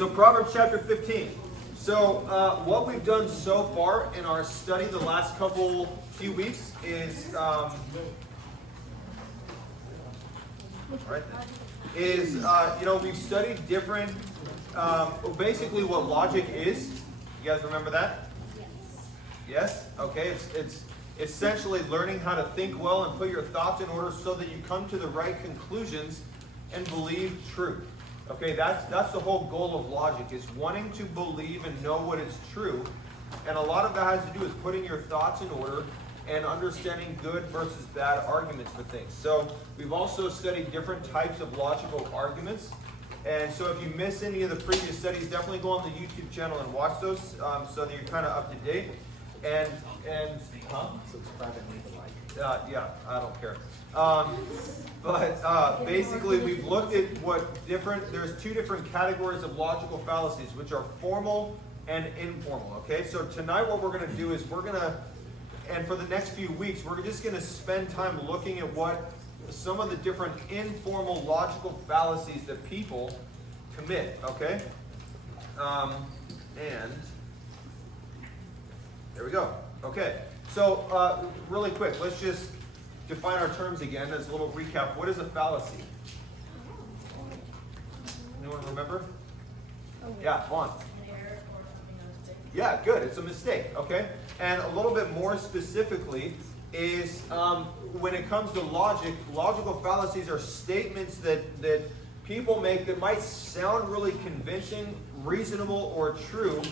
So Proverbs chapter 15. So what we've done so far in our study the last few weeks is we've studied different, basically what logic is. You guys remember that? Yes? Okay, it's essentially learning how to think well and put your thoughts in order so that you come to the right conclusions and believe truth. Okay, that's the whole goal of logic, is wanting to believe and know what is true. And a lot of that has to do with putting your thoughts in order and understanding good versus bad arguments for things. So we've also studied different types of logical arguments. And so if you miss any of the previous studies, definitely go on the YouTube channel and watch those so that you're kind of up to date. And subscribe and leave a like. yeah, I don't care. But basically, we've looked at there's two different categories of logical fallacies, which are formal and informal. Okay, so tonight what we're going to do is and for the next few weeks, we're just going to spend time looking at what some of the different informal logical fallacies that people commit. Okay, and there we go. Okay, so really quick, let's just define our terms again as a little recap. What is a fallacy? Anyone remember? Yeah, on. An error or something that's a mistake. Yeah, good. It's a mistake. Okay, and a little bit more specifically is when it comes to logical fallacies are statements that people make that might sound really convincing, reasonable, or true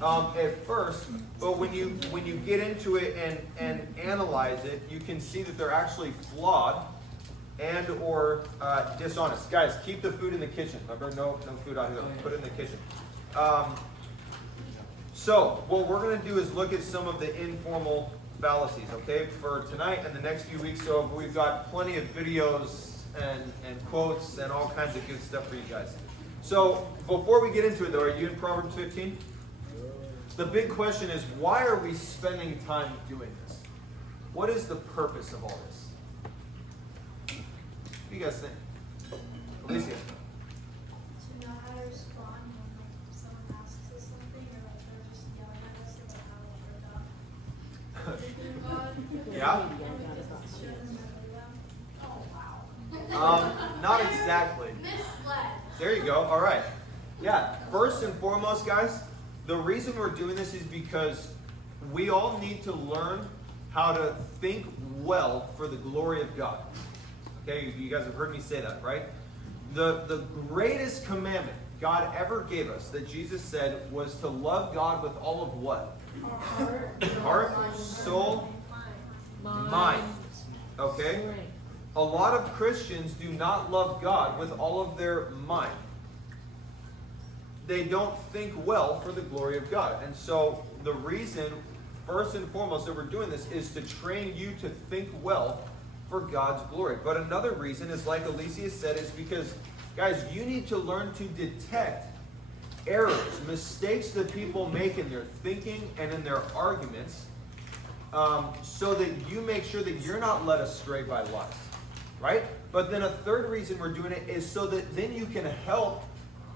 at first, but when you get into it and analyze it, you can see that they're actually flawed and or dishonest. Guys, keep the food in the kitchen. Remember, no food out here. Put it in the kitchen. So what we're going to do is look at some of the informal fallacies, okay, for tonight and the next few weeks. So we've got plenty of videos and quotes and all kinds of good stuff for you guys. So before we get into it, though, are you in Proverbs 15? The big question is, why are we spending time doing this? What is the purpose of all this? What do you guys think? Alicia? To know how to respond when someone asks us something, or they're just yelling at us about how we're Yeah? Not exactly. Misled. There you go. All right. Yeah. First and foremost, guys, the reason we're doing this is because we all need to learn how to think well for the glory of God. Okay, you guys have heard me say that, right? The greatest commandment God ever gave us, that Jesus said, was to love God with all of what? Heart, soul, mind. Okay? A lot of Christians do not love God with all of their mind. They don't think well for the glory of God. And so the reason, first and foremost, that we're doing this is to train you to think well for God's glory. But another reason is, like Alicia said, is because, guys, you need to learn to detect errors, mistakes that people make in their thinking and in their arguments, so that you make sure that you're not led astray by lies. Right? But then a third reason we're doing it is so that then you can help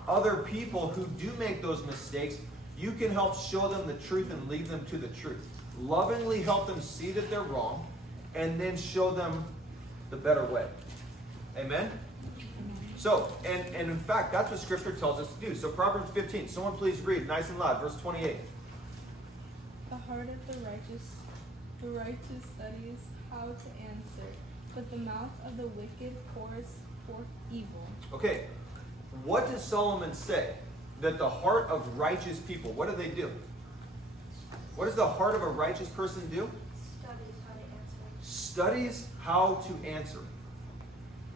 other people who do make those mistakes. You can help show them the truth and lead them to the truth. Lovingly help them see that they're wrong, and then show them the better way. Amen? So, and in fact, that's what Scripture tells us to do. So Proverbs 15, someone please read nice and loud, verse 28. The heart of the righteous studies how to answer, but the mouth of the wicked pours forth evil. Okay, what does Solomon say? That the heart of righteous people, what do they do? What does the heart of a righteous person do? Studies how to answer.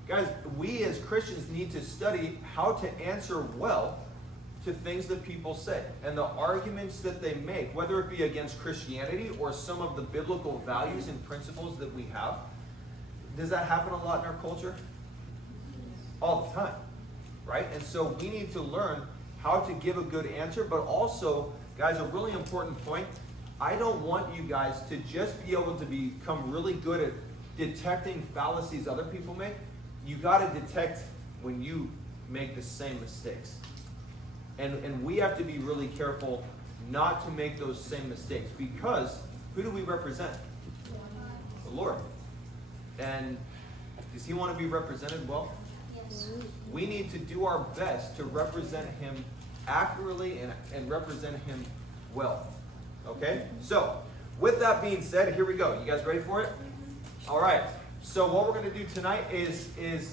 Guys, we as Christians need to study how to answer well to things that people say and the arguments that they make, whether it be against Christianity or some of the biblical values and principles that we have. Does that happen a lot in our culture? All the time, right? And so we need to learn how to give a good answer, but also, guys, a really important point, I don't want you guys to just be able to become really good at detecting fallacies other people make. You got to detect when you make the same mistakes. And we have to be really careful not to make those same mistakes, because who do we represent? The Lord. And does he want to be represented well? Yes. We need to do our best to represent him accurately and represent him well. Okay? So, with that being said, here we go. You guys ready for it? All right. So what we're going to do tonight is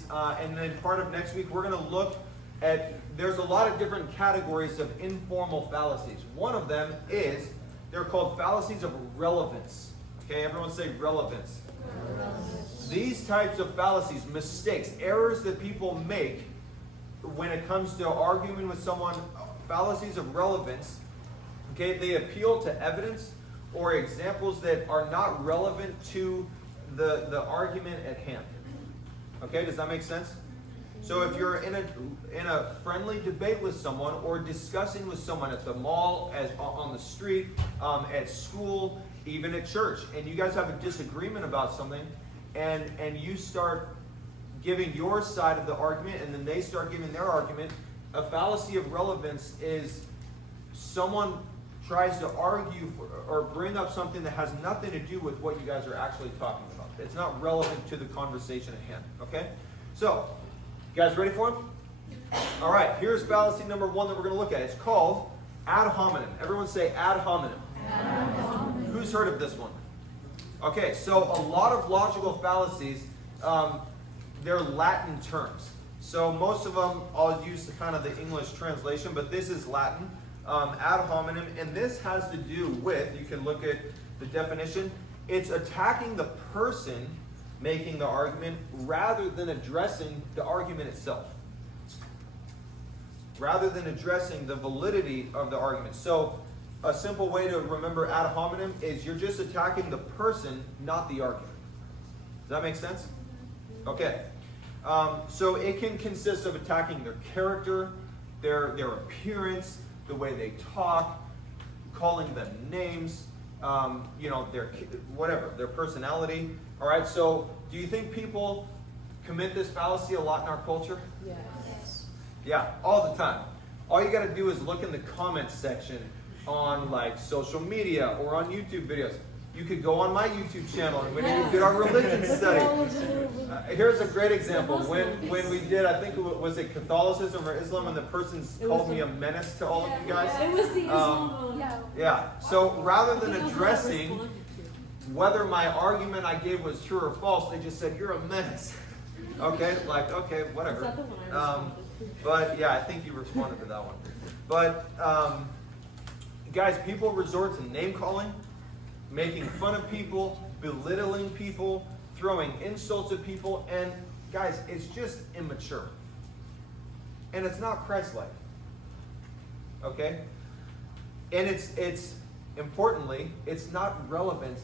and then part of next week, we're going to look at, there's a lot of different categories of informal fallacies. One of them is, they're called fallacies of relevance. Okay, everyone say relevance. These types of fallacies, mistakes, errors that people make when it comes to arguing with someone, fallacies of relevance, okay, they appeal to evidence or examples that are not relevant to the argument at hand. Okay, does that make sense? So if you're in a friendly debate with someone or discussing with someone at the mall, on the street, at school, even at church, and you guys have a disagreement about something, and you start giving your side of the argument, and then they start giving their argument, a fallacy of relevance is someone tries to argue or bring up something that has nothing to do with what you guys are actually talking about. It's not relevant to the conversation at hand. Okay? So, you guys ready for it? All right, here's fallacy number one that we're going to look at. It's called ad hominem. Everyone say ad hominem. Ad hominem. Who's heard of this one? Okay, so a lot of logical fallacies, they're Latin terms. So most of them, I'll use kind of the English translation, but this is Latin, ad hominem, and this has to do with, you can look at the definition, it's attacking the person making the argument rather than addressing the argument itself. Rather than addressing the validity of the argument. So a simple way to remember ad hominem is you're just attacking the person, not the argument. Does that make sense? Okay. So it can consist of attacking their character, their appearance, the way they talk, calling them names, their whatever, their personality. All right. So do you think people commit this fallacy a lot in our culture? Yes. Yeah, all the time. All you got to do is look in the comments section on like social media or on YouTube videos. You could go on my YouTube channel and when we did our religion study. Here's a great example. When we did, I think was it Catholicism or Islam, and the person called me a menace to all of you guys. It was the Islam. Yeah. So rather than addressing whether my argument I gave was true or false, they just said, "You're a menace." Okay, like okay, whatever. Is that the one I responded to? But yeah, I think you responded to that one. But guys, people resort to name calling, making fun of people, belittling people, throwing insults at people, and guys, it's just immature. And it's not Christ-like. Okay? And it's importantly, it's not relevant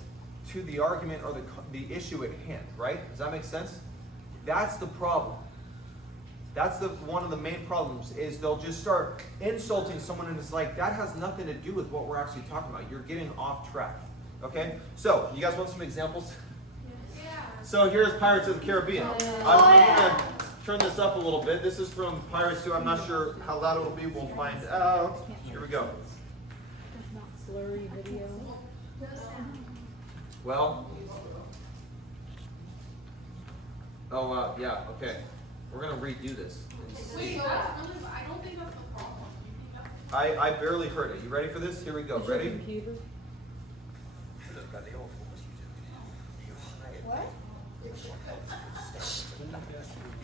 to the argument or the issue at hand, right? Does that make sense? That's the problem. That's one of the main problems is they'll just start insulting someone and it's like, that has nothing to do with what we're actually talking about. You're getting off track. Okay? So, you guys want some examples? Yeah. So here's Pirates of the Caribbean. I'm going to turn this up a little bit. This is from Pirates 2. I'm not sure how loud it'll be. We'll find out. Here we go. It's not slurry video. Well. Oh, yeah, okay. We're going to redo this. Wait, I don't think that's the problem. I barely heard it. You ready for this? Here we go. Is your Ready? computer? What? You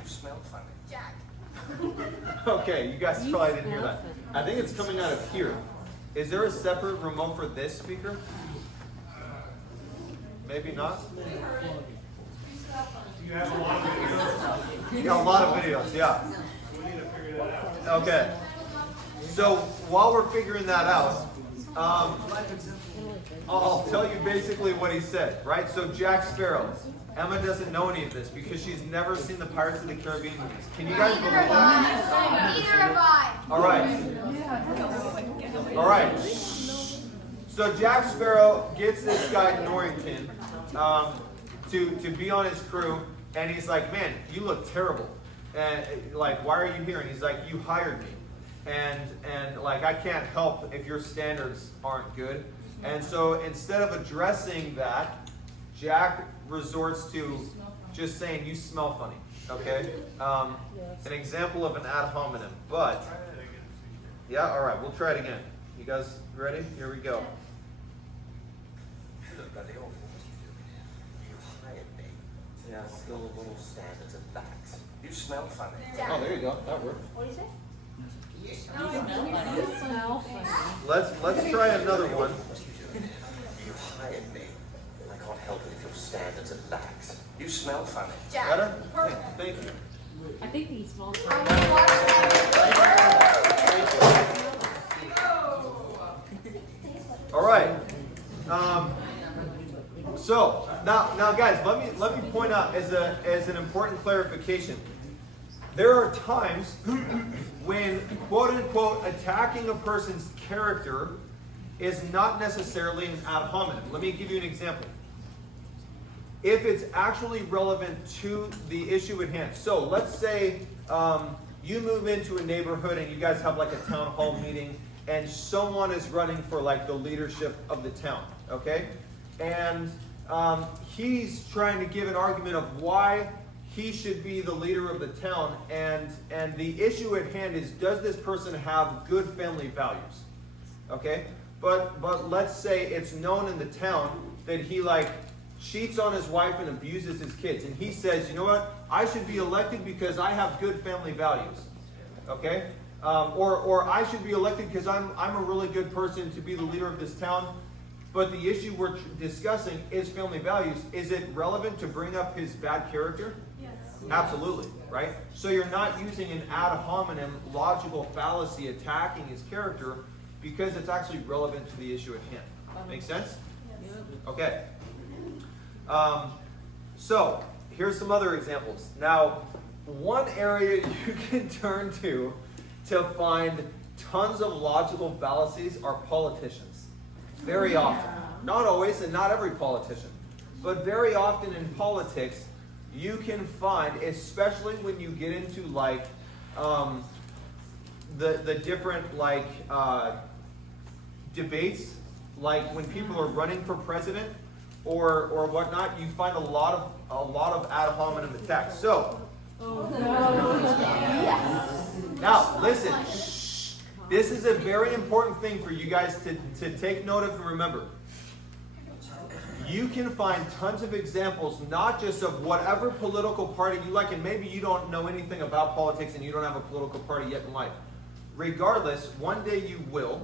smell funny. Jack. Okay, you guys You probably didn't hear smell that. funny. I think it's coming out of here. Is there a separate remote for this speaker? Maybe not? You have a lot of videos. You got a lot of videos, yeah. We need to figure that out. Okay. So while we're figuring that out, I'll tell you basically what he said, right? So Jack Sparrow. Emma doesn't know any of this because she's never seen the Pirates of the Caribbean movies. Can you guys believe that? Neither have I. All right. All right. So Jack Sparrow gets this guy Norrington to be on his crew, and he's like, "Man, you look terrible. And like, why are you here?" And he's like, "You hired me." and like I can't help if your standards aren't good. And so instead of addressing that, Jack resorts to just saying you smell funny. Okay, an example of an ad hominem. But yeah, all right, we'll try it again. You guys ready? Here we go. Yeah, still a little standards and facts. You smell funny. Oh, there you go. That worked. What do you say? You smell funny. Let's try another one. You hired me. I can't help it if your standards and facts. You smell funny. Better? Thank you. I think he smells I funny. want to watch that. All right. So now, guys, let me point out as an important clarification. There are times when quote unquote attacking a person's character is not necessarily an ad hominem. Let me give you an example. If it's actually relevant to the issue at hand. So let's say you move into a neighborhood and you guys have like a town hall meeting and someone is running for like the leadership of the town, okay? And he's trying to give an argument of why he should be the leader of the town, and the issue at hand is, does this person have good family values? Okay? But let's say it's known in the town that he like cheats on his wife and abuses his kids, and he says, you know what, I should be elected because I have good family values. Okay? Or I should be elected because I'm a really good person to be the leader of this town. But the issue we're discussing is family values. Is it relevant to bring up his bad character? Yes. Absolutely, right? So you're not using an ad hominem logical fallacy attacking his character because it's actually relevant to the issue at hand. Make sense? Yes. Okay. So here's some other examples. Now, one area you can turn to find tons of logical fallacies are politicians. Very often. Not always, and not every politician. But very often in politics, you can find, especially when you get into like the different like debates, like when people are running for president or whatnot, you find a lot of ad hominem attacks. So now listen. This is a very important thing for you guys to take note of and remember. You can find tons of examples, not just of whatever political party you like, and maybe you don't know anything about politics and you don't have a political party yet in life. Regardless, one day you will.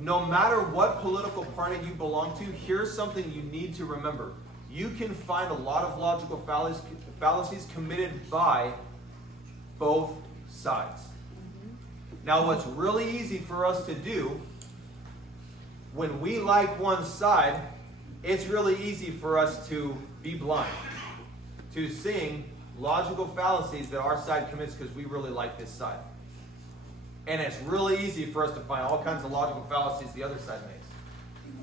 No matter what political party you belong to, here's something you need to remember. You can find a lot of logical fallacies committed by both sides. Now, what's really easy for us to do, when we like one side, it's really easy for us to be blind to seeing logical fallacies that our side commits because we really like this side. And it's really easy for us to find all kinds of logical fallacies the other side makes.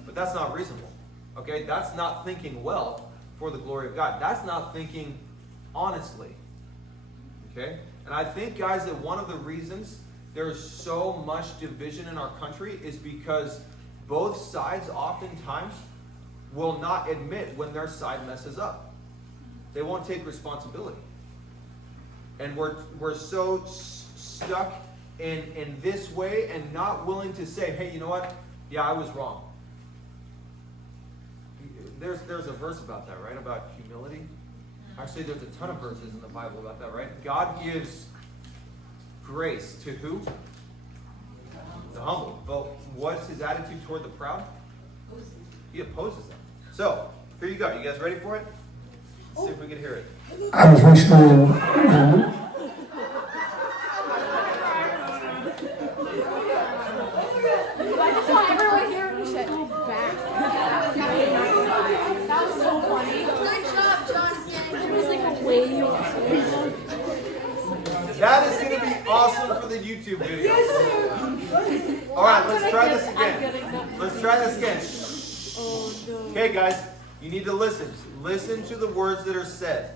But that's not reasonable. Okay? That's not thinking well for the glory of God. That's not thinking honestly. Okay? And I think, guys, that one of the reasons there's so much division in our country is because both sides oftentimes will not admit when their side messes up. They won't take responsibility. And we're so stuck in this way and not willing to say, hey, you know what? Yeah, I was wrong. There's a verse about that, right? About humility. Actually, there's a ton of verses in the Bible about that, right? God gives grace to who? The humble. But what's his attitude toward the proud? He opposes them. So, here you go. You guys ready for it? Let's see if we can hear it. I was recently I just want everyone here to shut back. That was so funny. Good job, Jonathan. It was like a wave. That is going to be awesome for the YouTube video. All right, let's try this again. Let's try this again. Oh no. Okay, guys, you need to listen. Listen to the words that are said.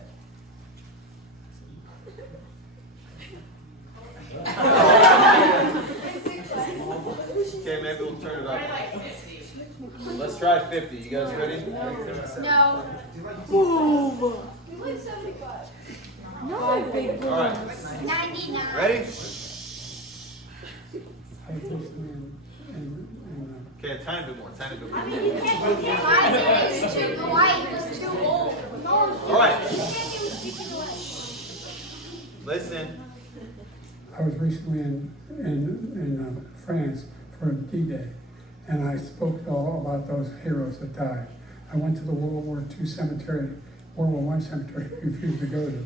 Okay, maybe we'll turn it Try up. like 50. Let's try 50. You guys ready? No. Boom. We went 75. No. All right. 99. Ready? I officially Okay, a tiny bit more. Tiny bit more. I mean, you can't 5 minutes too quiet. It was too old. No, All right. you can't even speak in the way. Listen. I was recently in France for D-Day, and I spoke all about those heroes that died. I went to the World War II cemetery, World War I cemetery, he refused to go to.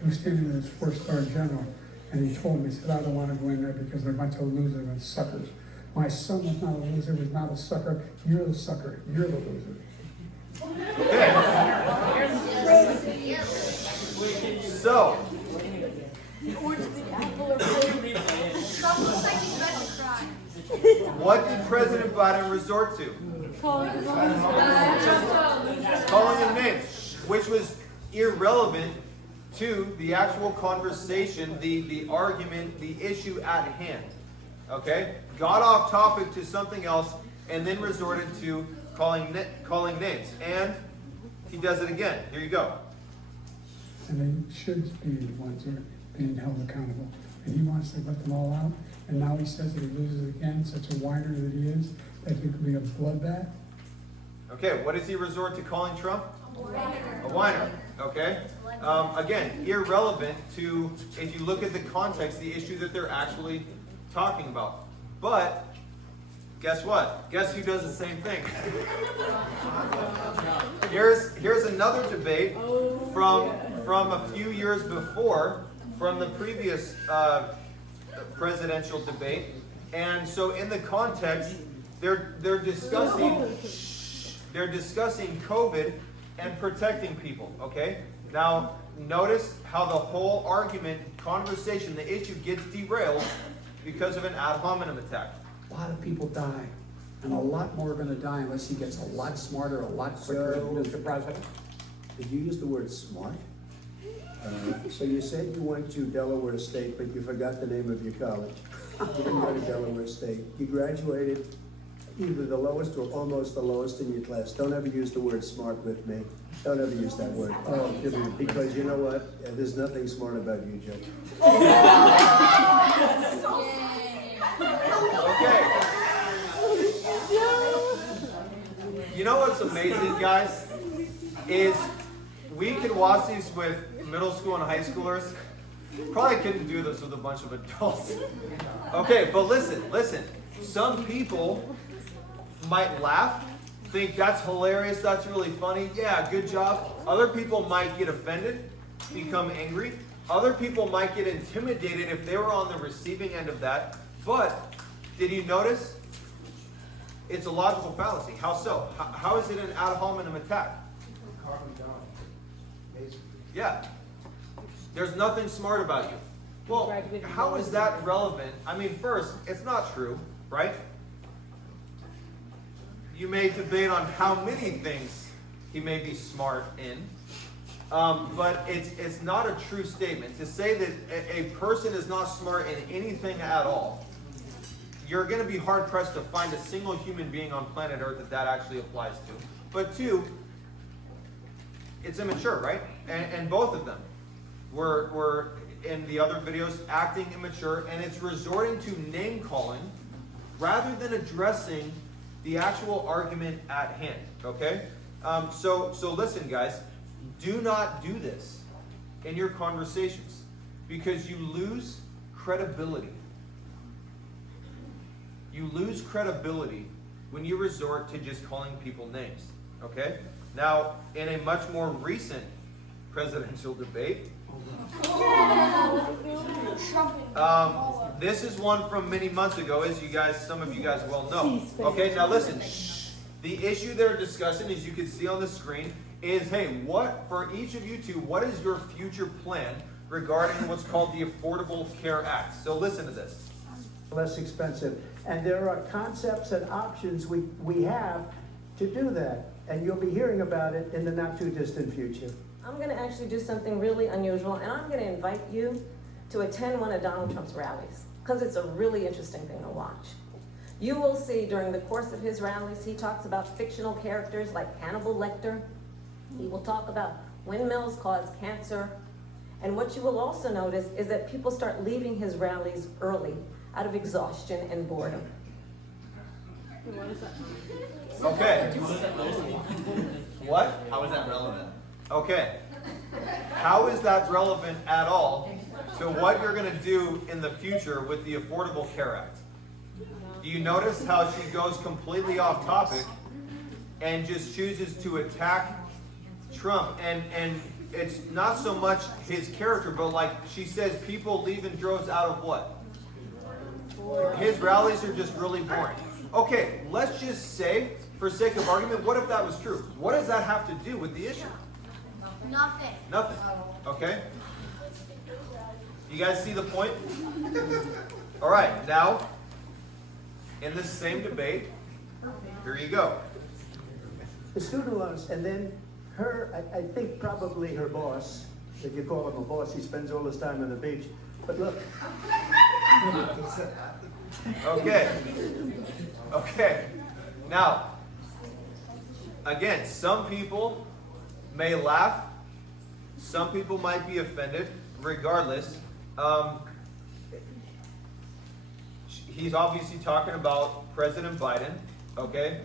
He was standing with his 4-star general, and he told me, he said, I don't want to go in there because they're a bunch of losers and suckers. My son was not a loser, was not a sucker. You're the sucker. You're the loser. So, Trump looks like he's about to cry. what did President Biden resort to? Calling him names, which was irrelevant to the actual conversation, the argument, the issue at hand. Okay? Got off topic to something else and then resorted to calling names. And he does it again. Here you go. And they should be the ones who are being held accountable. And he wants to let them all out. And now he says that he loses again, such a whiner that he is, that he could be a bloodbath. Okay, what does he resort to calling Trump? A whiner. Okay? Again, irrelevant to, if you look at the context, the issue that they're actually talking about. But, guess what? Guess who does the same thing? Here's another debate from a few years before, from the previous presidential debate. And so in the context, they're discussing COVID and protecting people, okay? Now, notice how the whole argument, conversation, the issue gets derailed because of an ad hominem attack. A lot of people die, and a lot more are going to die unless he gets a lot smarter, a lot quicker. Mr. President, Did you use the word smart? so you said you went to Delaware State, but you forgot the name of your college. You didn't go to Delaware State. You graduated either the lowest or almost the lowest in your class. Don't ever use the word smart with me. Don't ever use that word. Oh, Because you know what? There's nothing smart about you, Joe. Okay. You know what's amazing, guys? Is we can watch these with middle school and high schoolers. Probably couldn't do this with a bunch of adults. Okay, but listen. Some people might laugh, think that's hilarious, that's really funny. Yeah, good job. Other people might get offended, become angry. Other people might get intimidated if they were on the receiving end of that. But did you notice? It's a logical fallacy. How so? How is it an ad hominem attack? Yeah. There's nothing smart about you. Well, how is that relevant? I mean, first, it's not true, right? You may debate on how many things he may be smart in, but it's not a true statement. To say that a person is not smart in anything at all, you're going to be hard-pressed to find a single human being on planet Earth that actually applies to. But two, it's immature, right? And both of them were in the other videos acting immature, and it's resorting to name-calling rather than addressing the actual argument at hand, okay? So listen, guys, do not do this in your conversations because you lose credibility. You lose credibility when you resort to just calling people names, okay? Now, in a much more recent presidential debate, this is one from many months ago, as some of you guys well know. Okay, now listen. The issue they're discussing, as you can see on the screen, is, hey, for each of you two, what is your future plan regarding what's called the Affordable Care Act? So listen to this. Less expensive. And there are concepts and options we have to do that. And you'll be hearing about it in the not too distant future. I'm going to actually do something really unusual, and I'm going to invite you to attend one of Donald Trump's rallies, because it's a really interesting thing to watch. You will see during the course of his rallies, he talks about fictional characters like Hannibal Lecter. He will talk about windmills cause cancer. And what you will also notice is that people start leaving his rallies early out of exhaustion and boredom. Okay. What? How is that relevant? Okay. How is that relevant at all to what you're going to do in the future with the Affordable Care Act? Do you notice how she goes completely off topic and just chooses to attack Trump? And it's not so much his character, but like she says, people leave in droves out of what? His rallies are just really boring. Okay, let's just say, for sake of argument, what if that was true? What does that have to do with the issue? Nothing. Nothing. Okay? You guys see the point? All right, now, in this same debate, here you go. The student loans, and then her, I think probably her boss, if you call him a boss, he spends all his time on the beach. But look. Okay. Okay. Now, again, some people may laugh. Some people might be offended. Regardless, he's obviously talking about President Biden, okay?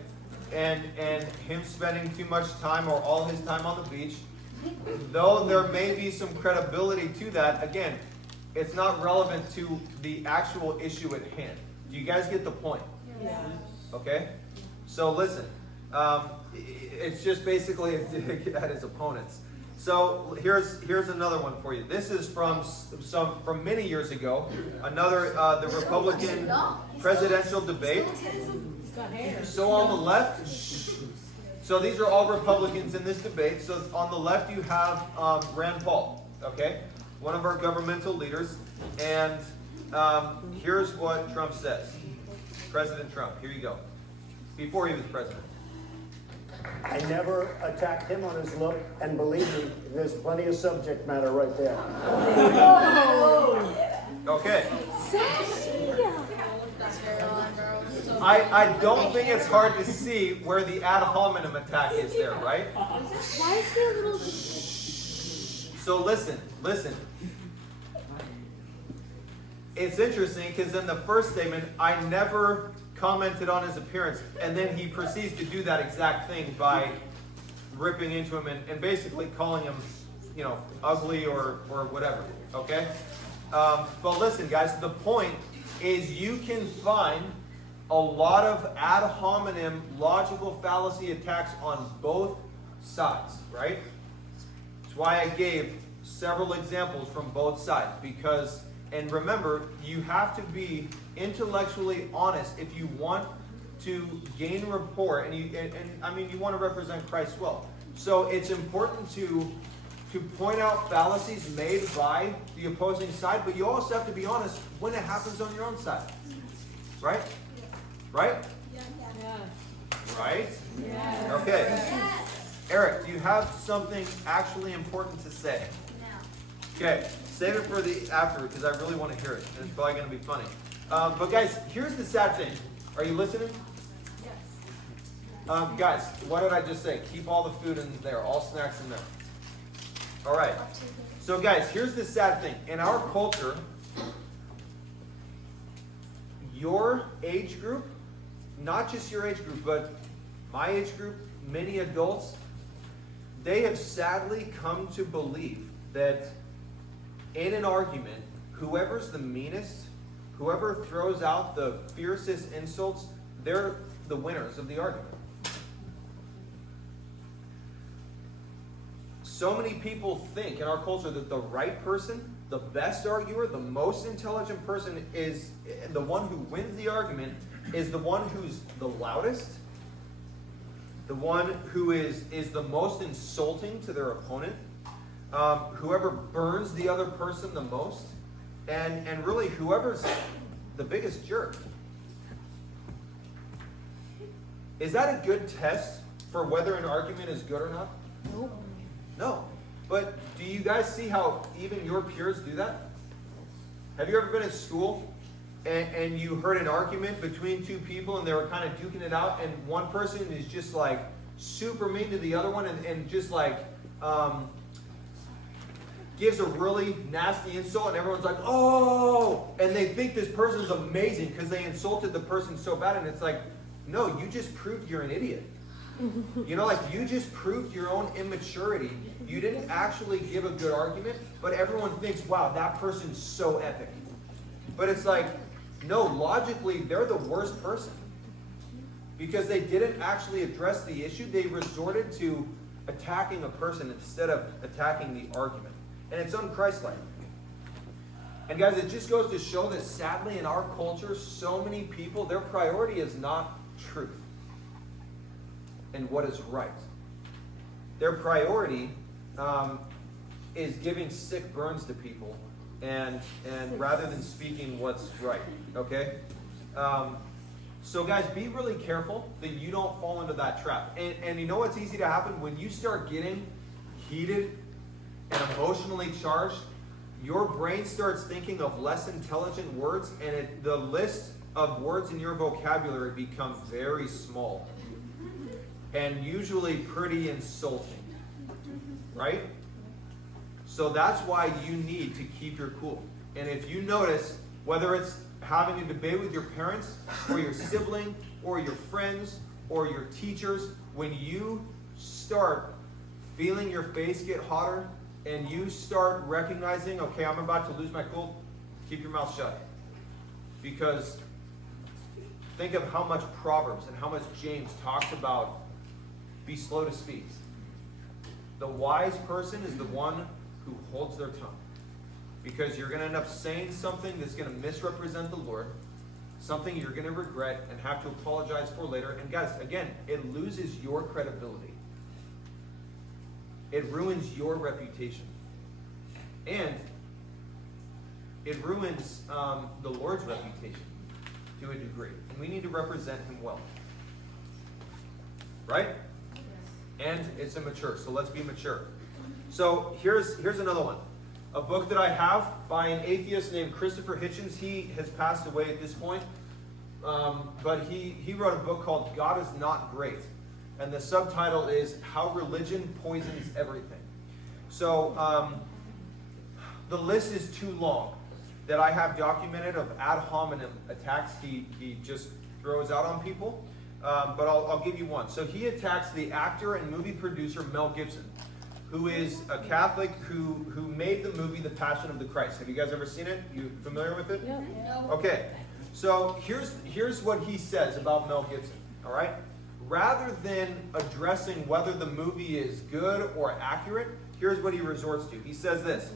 And him spending too much time or all his time on the beach. Though there may be some credibility to that, again, it's not relevant to the actual issue at hand. Do you guys get the point? Yeah. Okay? So listen, it's just basically a dig at his opponents. So here's another one for you. This is from many years ago. Another the Republican presidential debate. So on the left, so these are all Republicans in this debate. So on the left you have Rand Paul, okay, one of our governmental leaders, and here's what Trump says. President Trump. Here you go. Before he was president. I never attacked him on his look, and believe me, there's plenty of subject matter right there. Okay. I don't think it's hard to see where the ad hominem attack is there, right? Why is he a little... So listen. It's interesting because in the first statement, I never commented on his appearance, and then he proceeds to do that exact thing by ripping into him and basically calling him, ugly or whatever, okay? But listen, guys, the point is you can find a lot of ad hominem logical fallacy attacks on both sides, right? That's why I gave several examples from both sides, because, and remember, you have to be intellectually honest if you want to gain rapport, and you want to represent Christ well. So it's important to point out fallacies made by the opposing side, but you also have to be honest when it happens on your own side. Right? Right? Yeah. Right? Yes. Okay. Yes. Eric, do you have something actually important to say? No. Okay, save it for the after because I really want to hear it. And it's probably going to be funny. But guys, here's the sad thing. Are you listening? Yes. Guys, what did I just say? Keep all the food in there, all snacks in there. All right. So guys, here's the sad thing. In our culture, your age group, not just your age group, but my age group, many adults, they have sadly come to believe that in an argument, whoever's the meanest, whoever throws out the fiercest insults, they're the winners of the argument. So many people think in our culture that the right person, the best arguer, the most intelligent person is the one who wins the argument, is the one who's the loudest, the one who is the most insulting to their opponent, whoever burns the other person the most, and really whoever's the biggest jerk. Is that a good test for whether an argument is good or not? Nope. No. But do you guys see how even your peers do that? Have you ever been in school and you heard an argument between two people and they were kind of duking it out, and one person is just like super mean to the other one and just like gives a really nasty insult, and everyone's like, oh, and they think this person's amazing because they insulted the person so bad, and it's like, no, you just proved you're an idiot. You know, like, you just proved your own immaturity. You didn't actually give a good argument, but everyone thinks, wow, that person's so epic. But it's like, no, logically, they're the worst person. Because they didn't actually address the issue. They resorted to attacking a person instead of attacking the argument. And it's unchristlike. And guys, it just goes to show that sadly in our culture, so many people, their priority is not truth and what is right. Their priority is giving sick burns to people and rather than speaking what's right. Okay? So guys, be really careful that you don't fall into that trap. And you know what's easy to happen? When you start getting heated and emotionally charged, your brain starts thinking of less intelligent words, and the list of words in your vocabulary becomes very small and usually pretty insulting, right? So that's why you need to keep your cool. And if you notice, whether it's having a debate with your parents or your sibling or your friends or your teachers, when you start feeling your face get hotter and you start recognizing, okay, I'm about to lose my cool, keep your mouth shut. Because think of how much Proverbs and how much James talks about be slow to speak. The wise person is the one who holds their tongue. Because you're going to end up saying something that's going to misrepresent the Lord, something you're going to regret and have to apologize for later. And guys, again, it loses your credibility. It ruins your reputation. And it ruins the Lord's reputation to a degree. And we need to represent him well. Right? And it's immature, so let's be mature. So here's another one. A book that I have by an atheist named Christopher Hitchens. He has passed away at this point. But he wrote a book called God is Not Great. And the subtitle is How Religion Poisons Everything. So the list is too long that I have documented of ad hominem attacks he just throws out on people. But I'll give you one. So he attacks the actor and movie producer Mel Gibson, who is a Catholic who made the movie The Passion of the Christ. Have you guys ever seen it? You familiar with it? Yeah. Okay. So here's what he says about Mel Gibson. All right? Rather than addressing whether the movie is good or accurate, here's what he resorts to. He says this.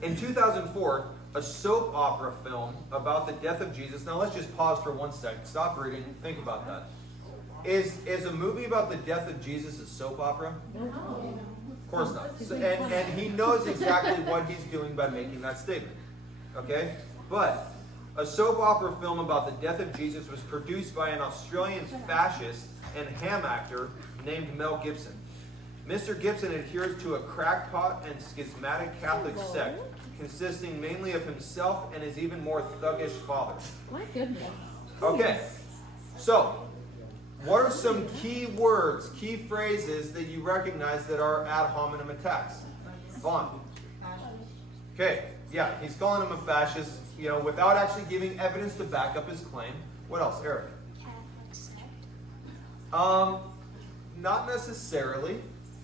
In 2004, a soap opera film about the death of Jesus. Now let's just pause for 1 second. Stop reading. Think about that. Is a movie about the death of Jesus a soap opera? No. Of course not. So, and he knows exactly what he's doing by making that statement. Okay? But a soap opera film about the death of Jesus was produced by an Australian fascist and ham actor named Mel Gibson. Mr. Gibson adheres to a crackpot and schismatic Catholic sect consisting mainly of himself and his even more thuggish father. My goodness. Okay, so what are some key words, key phrases that you recognize that are ad hominem attacks? Vaughn. Okay, yeah, he's calling him a fascist, without actually giving evidence to back up his claim. What else, Eric? Not necessarily.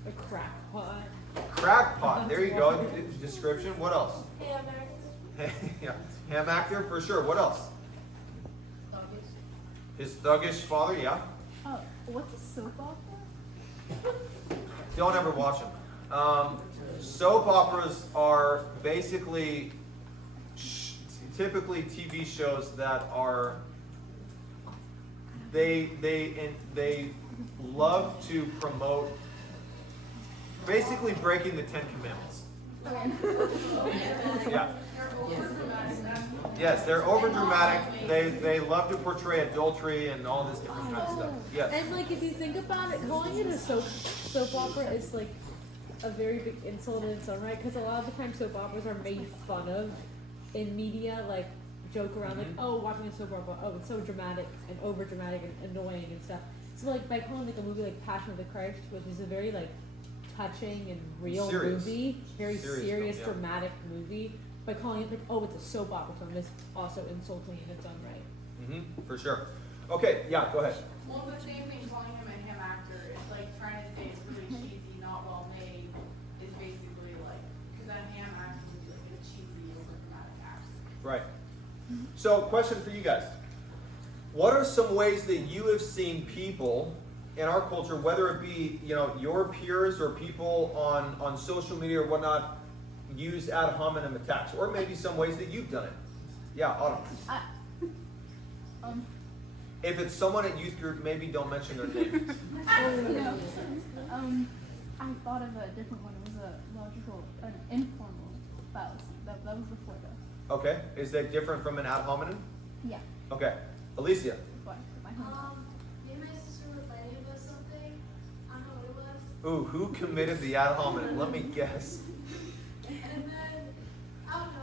A crackpot. Crackpot, there you go. Description. What else? Ham actor. Yeah, ham actor for sure. What else? His thuggish father, yeah. Oh, what's a soap opera? Don't ever watch them. Soap operas are basically typically TV shows that are they love to promote basically breaking the 10 Commandments. Yeah. Yes, they're over dramatic. They love to portray adultery and all this different kind of stuff. Yes. And like if you think about it, calling it a soap opera is like a very big insult in its own right, because a lot of the time soap operas are made fun of in media, like joke around like, oh, watching a soap opera, oh, it's so dramatic and over dramatic and annoying and stuff. So like by calling like a movie like Passion of the Christ, which is a very like touching and real Serious. movie, very serious film, yeah. dramatic movie, by calling it like, oh, it's a soap opera film, is also insulting in its own right. For sure. Okay, yeah, go ahead. Well, the same thing calling him a him actor, it's like trying to say it's really cheesy, not well made, is basically like, because a ham actor would be like a cheesy, over dramatic accent. Right. So, question for you guys. What are some ways that you have seen people in our culture, whether it be, you know, your peers or people on social media or whatnot, use ad hominem attacks? Or maybe some ways that you've done it. Yeah, Autumn. If it's someone at youth group, maybe don't mention their name. I thought of a different one. It was a logical, an informal fallacy. That was before though. Okay. Is that different from an ad hominem? Yeah. Okay. Alicia. Before I put my hand up. Me and my sister were fighting about something. I don't know what it was. Ooh, who committed the ad hominem? Let me guess. And then, I don't know,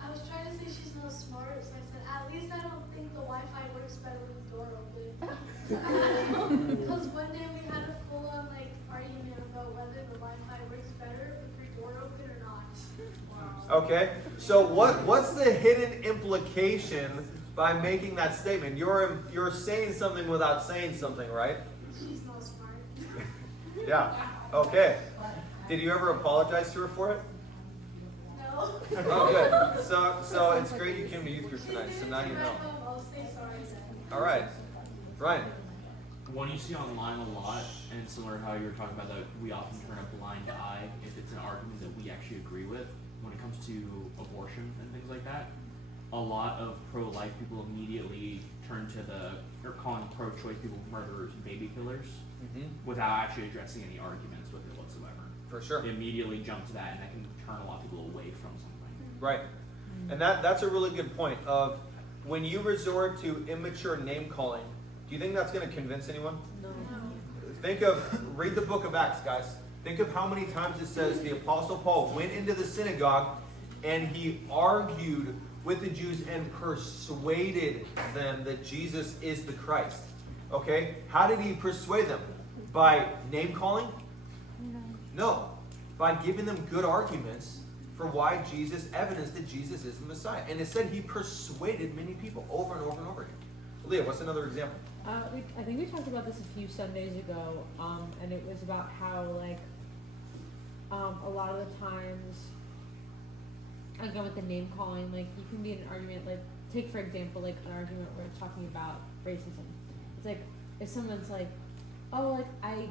I was trying to say she's not smart, so I said, at least I don't think the Wi-Fi works better with the door open. Because one day we had a full-on, like, argument about whether the Wi-Fi works better with your door open or not. Wow. Okay. So what's the hidden implication by making that statement? You're saying something without saying something, right? She's not smart. Yeah. Okay. Did you ever apologize to her for it? No. Oh, good. So it's great you came to youth group tonight. So now you know. I'll say sorry then. All right. Ryan. One you see online a lot, and similar to how you were talking about that, we often turn a blind eye if it's an argument that we actually agree with. When it comes to abortion and things like that, a lot of pro-life people immediately turn to or calling pro-choice people murderers and baby killers without actually addressing any arguments with it whatsoever. For sure. They immediately jump to that, and that can turn a lot of people away from something. Right. And that's a really good point of when you resort to immature name calling, do you think that's going to convince anyone? No. Read the book of Acts, guys. Think of how many times it says the Apostle Paul went into the synagogue and he argued with the Jews and persuaded them that Jesus is the Christ. Okay? How did he persuade them? By name calling? No. By giving them good arguments for why evidence that Jesus is the Messiah. And it said he persuaded many people over and over and over again. Leah, what's another example? I think we talked about this a few Sundays ago, and it was about how like a lot of the times, again with the name calling, like you can be in an argument, like take for example like an argument where it's talking about racism. It's like if someone's like, oh like I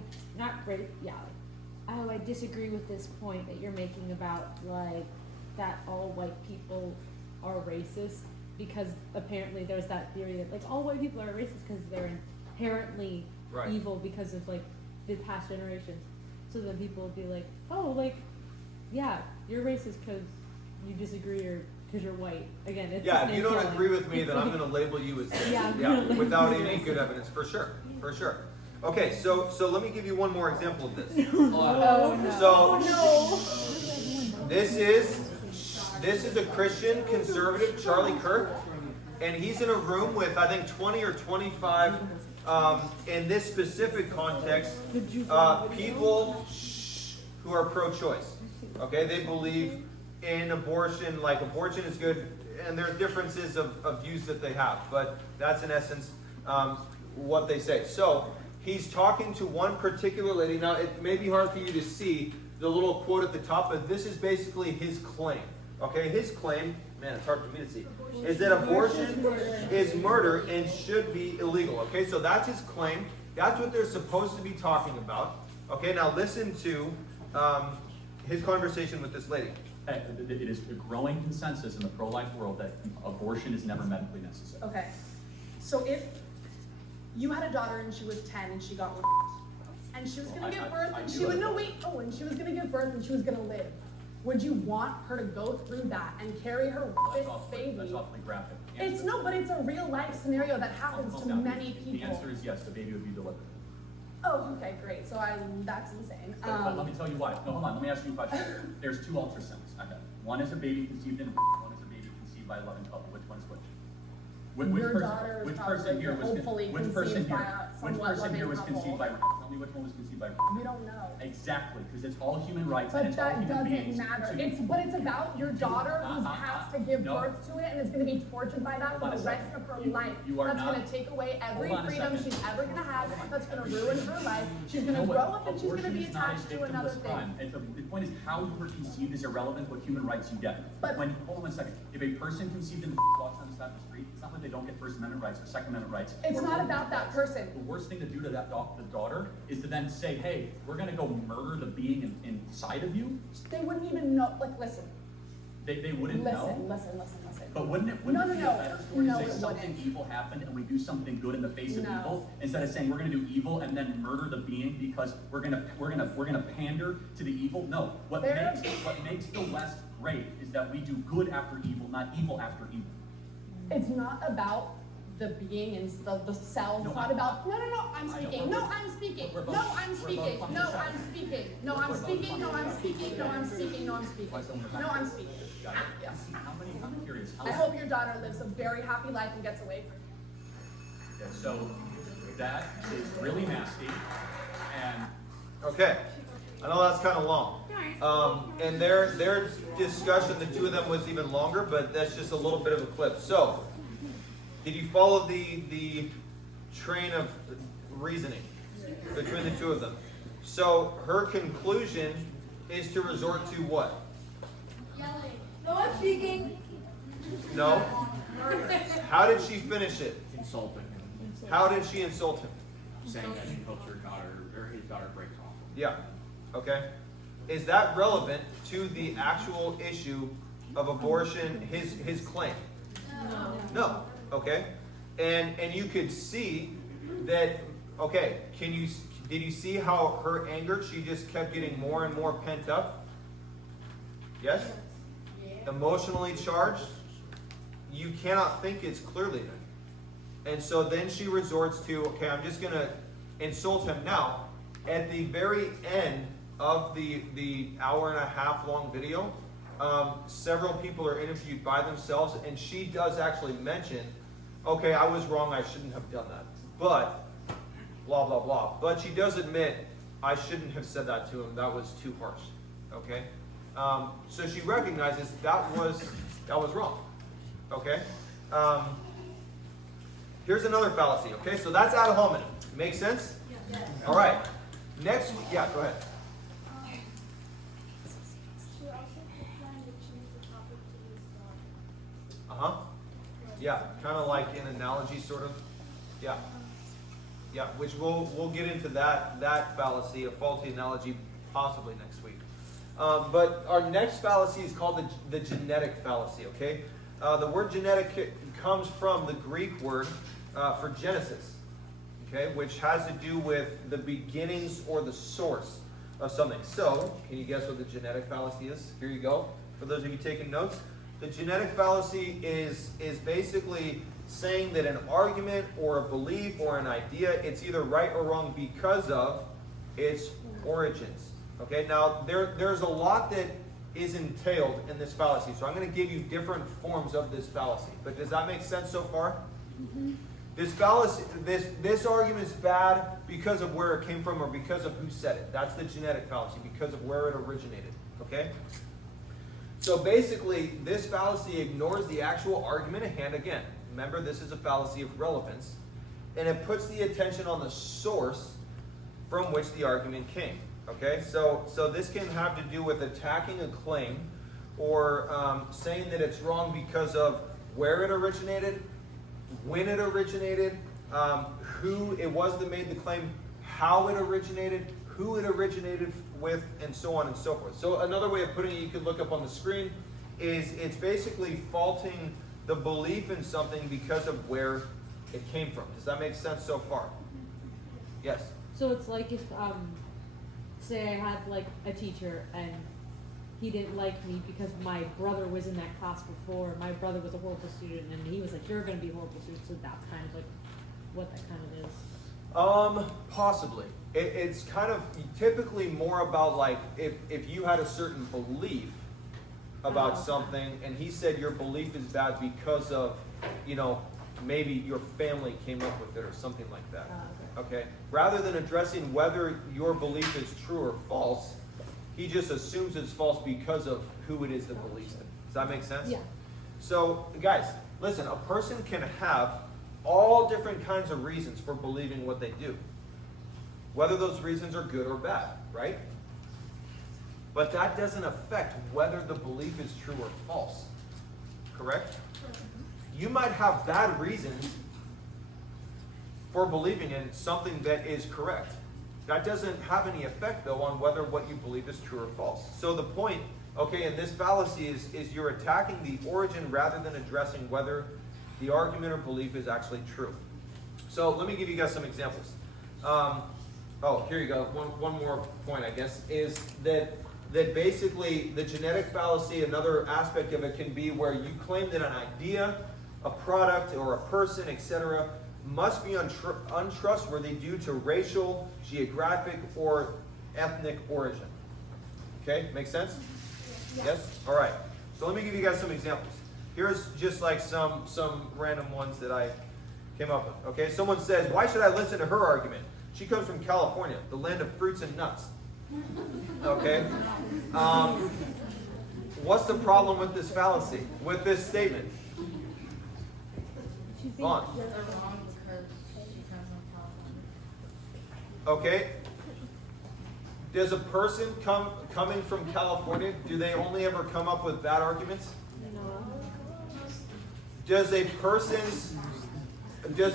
disagree with this point that you're making about like that all white people are racist, because apparently there's that theory that like all white people are racist because they're inherently evil because of like the past generations. So then people will be like, oh, like, yeah, you're racist because you disagree or because you're white. Again, it's if you don't agree with me, then I'm going to label you as this. Without any good evidence, for sure. Okay, so let me give you one more example of this. This is a Christian conservative, Charlie Kirk, and he's in a room with I think 20 or 25 in this specific context, people who are pro-choice. Okay, they believe in abortion, like abortion is good, and there are differences of views that they have, but that's in essence what they say. So he's talking to one particular lady. Now it may be hard for you to see the little quote at the top, but this is basically his claim. Okay, his claim, man, it's hard for me to see, is that abortion is murder and should be illegal. Okay, so that's his claim. That's what they're supposed to be talking about. Okay, now listen to his conversation with this lady. It is a growing consensus in the pro-life world that abortion is never medically necessary. Okay, so if you had a daughter and she was 10 and she got raped, and she was going to give birth, and she was and she was going to give birth and she was going to live, would you want her to go through that and carry her baby? That's awfully graphic. It's a real life scenario that happens to many people. The answer is yes, the baby would be delivered. Oh, okay, great. So that's insane. But let me tell you why. No, hold on. Let me ask you a question. There's two ultrasounds. Okay. One is a baby conceived in one is a baby conceived by a loving couple? Which one's which? Your daughter is probably hopefully conceived by a somewhat loving was couple. conceived by? Tell me which one was conceived by? We don't know. Exactly, because it's all human rights But and it's all that human beings. doesn't matter. So But it's about your daughter who has to give no. birth to it and is going to be tortured by that Hold on for the a rest second. of her life. You are That's not- going to take away every Hold on a freedom second. she's ever going to have. That's going to ruin her life. She's going to You know grow what? up and she's going to Abortion be is not a attached to another victimless thing. crime. And the point is, how you were conceived is irrelevant. What human rights you get. But- Hold on 1 second. If a person conceived in walks on the side of the street, it's not like they don't get First Amendment rights or Second Amendment rights. It's or not voting about that rights. person. The worst thing to do to that the daughter is to then say, hey, we're going to go murder the being inside of you. They wouldn't even know. Like, listen. They wouldn't know. Listen. But wouldn't it be No. a better story No, to say it something wouldn't. evil happened and we do something good in the face of No. evil instead of saying we're going to do evil and then murder the being because we're going to pander to the evil? No. What makes the West great is that we do good after evil, not evil after evil. It's not about the being and the cells. It's not about. No. I'm speaking. No, I'm speaking. No, I'm speaking. No, I'm speaking. No, I'm speaking. No, I'm speaking. No, I'm speaking. No, I'm speaking. No, I'm speaking. Yes. I'm curious. I hope your daughter lives a very happy life and gets away from you. Yeah, so that is really nasty, and Okay, I know that's kind of long. And their discussion, the two of them, was even longer, but that's just a little bit of a clip. So, did you follow the train of reasoning between the two of them? So, her conclusion is to resort to what? Yelling. No, I'm speaking. No? How did she finish it? Insulting him, How did she insult him? saying that he hopes her daughter or his daughter breaks off. Yeah. Okay. Is that relevant to the actual issue of abortion, his claim? No. Okay. And you could see that, okay, did you see how her anger, she just kept getting more and more pent up? Yes? Emotionally charged? You cannot think as clearly then. And so then she resorts to, okay, I'm just going to insult him. Now, at the very end of the hour and a half long video, several people are interviewed by themselves, and she does actually mention, okay, I was wrong, I shouldn't have done that. But, blah, blah, blah. But she does admit, I shouldn't have said that to him, that was too harsh. Okay? So she recognizes that was wrong. Okay? Here's another fallacy. Okay, so that's ad hominem. Make sense? Yes. All right. Next, yeah, go ahead. She also declined to choose the topic to this Uh-huh. Yeah, kind of like an analogy, sort of. Yeah. Yeah, which we'll get into that fallacy, a faulty analogy, possibly next week. But our next fallacy is called the genetic fallacy, okay? The word genetic comes from the Greek word for Genesis, okay, which has to do with the beginnings or the source of something. So, can you guess what the genetic fallacy is? Here you go. For those of you taking notes, the genetic fallacy is basically saying that an argument or a belief or an idea, it's either right or wrong because of its origins. Okay, now there's a lot that is entailed in this fallacy, so I'm going to give you different forms of this fallacy. But does that make sense so far? Mm-hmm. This fallacy, this argument is bad because of where it came from or because of who said it. That's the genetic fallacy, because of where it originated. Okay? So basically, this fallacy ignores the actual argument at hand. Again, remember, this is a fallacy of relevance, and it puts the attention on the source from which the argument came. Okay, so this can have to do with attacking a claim or saying that it's wrong because of where it originated, when it originated, who it was that made the claim, how it originated, who it originated with, and so on and so forth. So another way of putting it, you could look up on the screen, is it's basically faulting the belief in something because of where it came from. Does that make sense so far? Yes? So it's like if, say I had like a teacher and he didn't like me because my brother was in that class before, my brother was a horrible student, and he was like, you're going to be a horrible student, so that's kind of like what that kind of is. Possibly. It's kind of typically more about like if you had a certain belief about something, and he said your belief is bad because of, maybe your family came up with it or something like that. Okay? Rather than addressing whether your belief is true or false, he just assumes it's false because of who it is that believes it. Does that make sense? Yeah. So, guys, listen, a person can have all different kinds of reasons for believing what they do, whether those reasons are good or bad, right? But that doesn't affect whether the belief is true or false. Correct? You might have bad reasons for believing in something that is correct. That doesn't have any effect, though, on whether what you believe is true or false. So the point, in this fallacy is you're attacking the origin rather than addressing whether the argument or belief is actually true. So let me give you guys some examples. Here you go. One more point, I guess, is that basically the genetic fallacy, another aspect of it can be where you claim that an idea, a product, or a person, etc., must be untrustworthy due to racial, geographic, or ethnic origin. Okay, make sense? Yes? All right. So let me give you guys some examples. Here's just like some random ones that I came up with. Okay, someone says, why should I listen to her argument? She comes from California, the land of fruits and nuts. Okay? What's the problem with this fallacy, with this statement? On. Okay? Does a person coming from California, do they only ever come up with bad arguments? No. Does a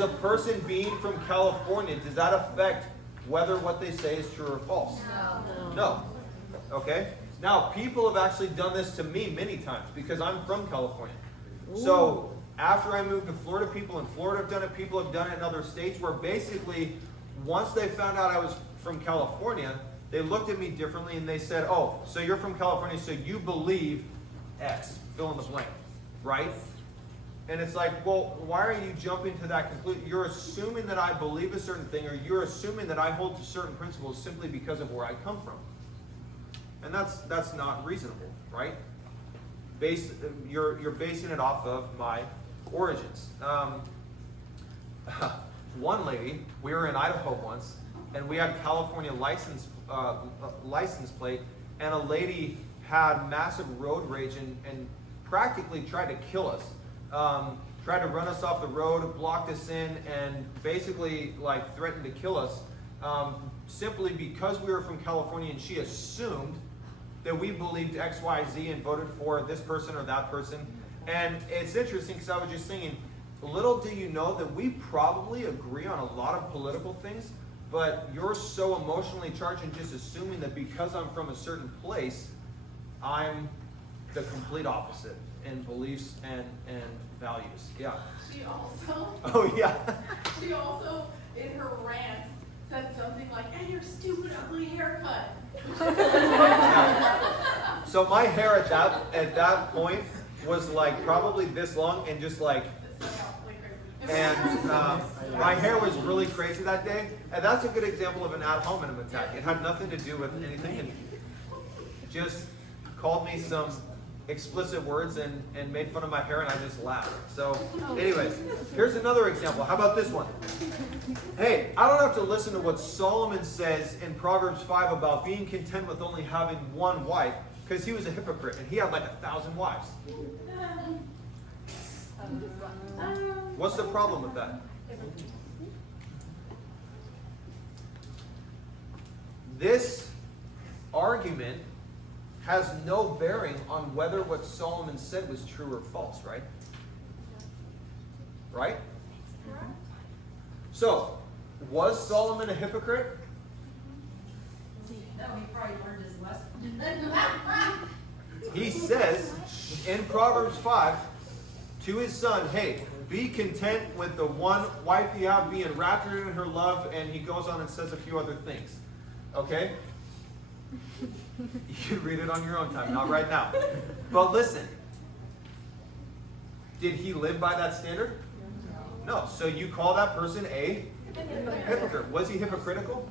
person being from California, does that affect whether what they say is true or false? No. Okay? Now, people have actually done this to me many times because I'm from California. Ooh. So, after I moved to Florida, people in Florida have done it, people have done it in other states where basically, once they found out I was from California, they looked at me differently and they said, oh, so you're from California, so you believe X, fill in the blank, right? And it's like, well, why are you jumping to that conclusion? You're assuming that I believe a certain thing, or you're assuming that I hold to certain principles simply because of where I come from. And that's not reasonable, right? You're basing it off of my origins. One lady, we were in Idaho once, and we had California license plate, and a lady had massive road rage and practically tried to kill us. Tried to run us off the road, blocked us in, and basically threatened to kill us simply because we were from California, and she assumed that we believed X, Y, Z and voted for this person or that person. And it's interesting because I was just thinking, little do you know that we probably agree on a lot of political things, but you're so emotionally charged and just assuming that because I'm from a certain place, I'm the complete opposite in beliefs and values. Yeah. She also. Oh yeah. She also, in her rant, said something like, "And your stupid, ugly haircut." So my hair at that point was probably this long and just and my hair was really crazy that day. And that's a good example of an ad hominem attack. It had nothing to do with anything, and just called me some explicit words and made fun of my hair, and I just laughed. So anyways, here's another example. How about this one? Hey, I don't have to listen to what Solomon says in Proverbs 5 about being content with only having one wife, because he was a hypocrite and he had 1,000 wives. What's the problem with that? This argument has no bearing on whether what Solomon said was true or false, right? Right? So, was Solomon a hypocrite? No, he probably learned his lesson. He says in Proverbs 5 to his son, hey, be content with the one wife you have, be enraptured in her love, and he goes on and says a few other things. Okay? You can read it on your own time, not right now. But listen, did he live by that standard? No. So you call that person a hypocrite. Was he hypocritical?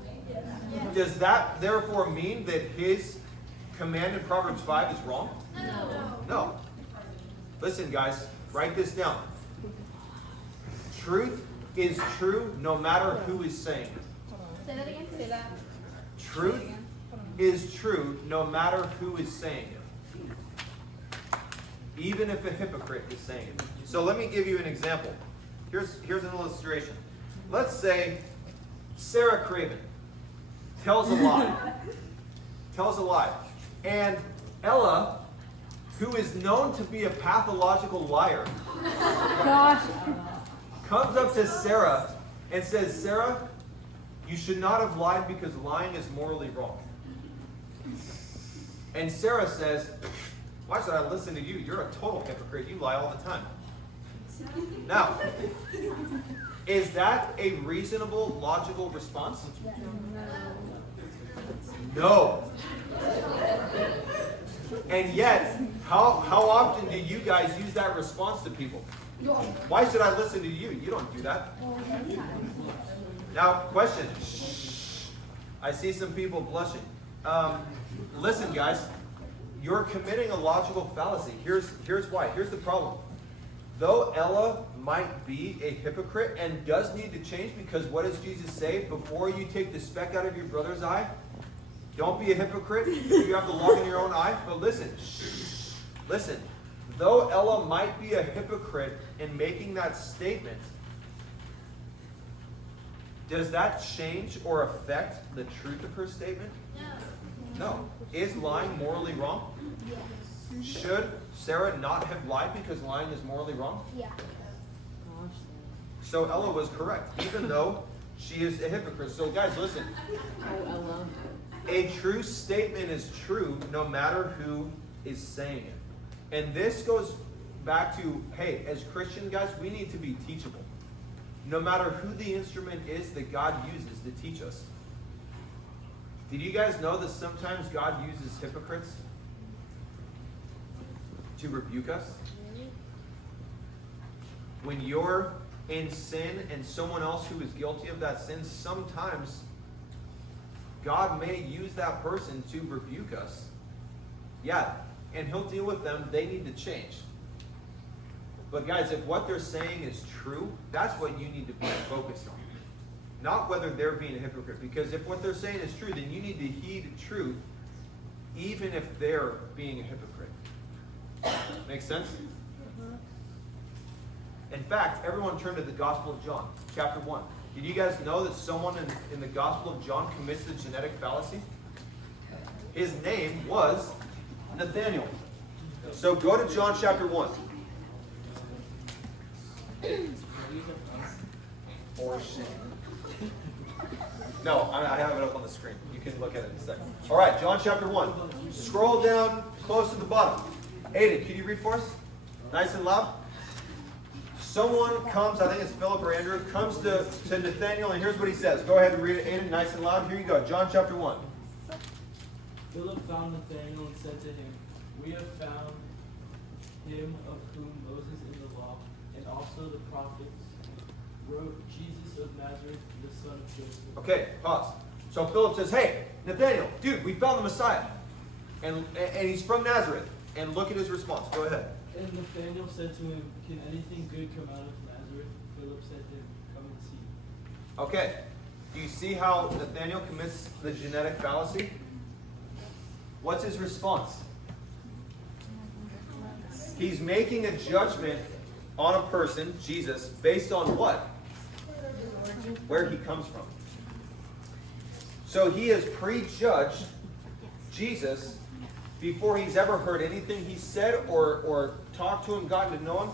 Does that therefore mean that his command in Proverbs 5 is wrong? No. Listen, guys, write this down. Truth is true no matter who is saying it. Say that again. Say that. Truth is true no matter who is saying it. Even if a hypocrite is saying it. So let me give you an example. Here's an illustration. Let's say Sarah Craven tells a lie. Tells a lie. And Ella, who is known to be a pathological liar, Gosh. comes up to Sarah and says, Sarah, you should not have lied because lying is morally wrong. And Sarah says, why should I listen to you? You're a total hypocrite. You lie all the time. Now, is that a reasonable, logical response? No. And yet, how often do you guys use that response to people? Why should I listen to you? You don't do that. Now, question. I see some people blushing. Listen, guys. You're committing a logical fallacy. Here's why. Here's the problem. Though Ella might be a hypocrite and does need to change, because what does Jesus say? Before you take the speck out of your brother's eye, don't be a hypocrite if you have the log in your own eye. But listen. Though Ella might be a hypocrite in making that statement, does that change or affect the truth of her statement? No. Is lying morally wrong? Yes. Should Sarah not have lied because lying is morally wrong? Yeah. So Ella was correct, even though she is a hypocrite. So guys, listen. Oh, Ella. A true statement is true no matter who is saying it. And this goes back to, hey, as Christian guys, we need to be teachable. No matter who the instrument is that God uses to teach us. Did you guys know that sometimes God uses hypocrites to rebuke us? When you're in sin and someone else who is guilty of that sin, sometimes God may use that person to rebuke us. Yeah, and he'll deal with them. They need to change. But guys, if what they're saying is true, that's what you need to be focused on. Not whether they're being a hypocrite. Because if what they're saying is true, then you need to heed truth, even if they're being a hypocrite. Make sense? In fact, everyone turn to the Gospel of John, chapter 1. Did you guys know that someone in the Gospel of John commits the genetic fallacy? His name was Nathaniel. So go to John chapter 1. For shame. No, I have it up on the screen. You can look at it in a second. All right, John chapter 1. Scroll down close to the bottom. Aiden, can you read for us? Nice and loud. Someone comes, I think it's Philip or Andrew, comes to Nathaniel, and here's what he says. Go ahead and read it, Aiden, nice and loud. Here you go. John chapter 1. Philip found Nathanael and said to him, "We have found him of whom Moses in the law and also the prophets wrote, Jesus of Nazareth, the son of Joseph." Okay, pause. So Philip says, hey, Nathaniel, dude, we found the Messiah. And he's from Nazareth. And look at his response. Go ahead. And Nathanael said to him, "Can anything good come out of Nazareth?" Philip said to him, "Come and see." Okay. Do you see how Nathaniel commits the genetic fallacy? What's his response? He's making a judgment on a person, Jesus, based on what? Where he comes from. So he has prejudged Jesus before he's ever heard anything he said or talked to him, gotten to know him,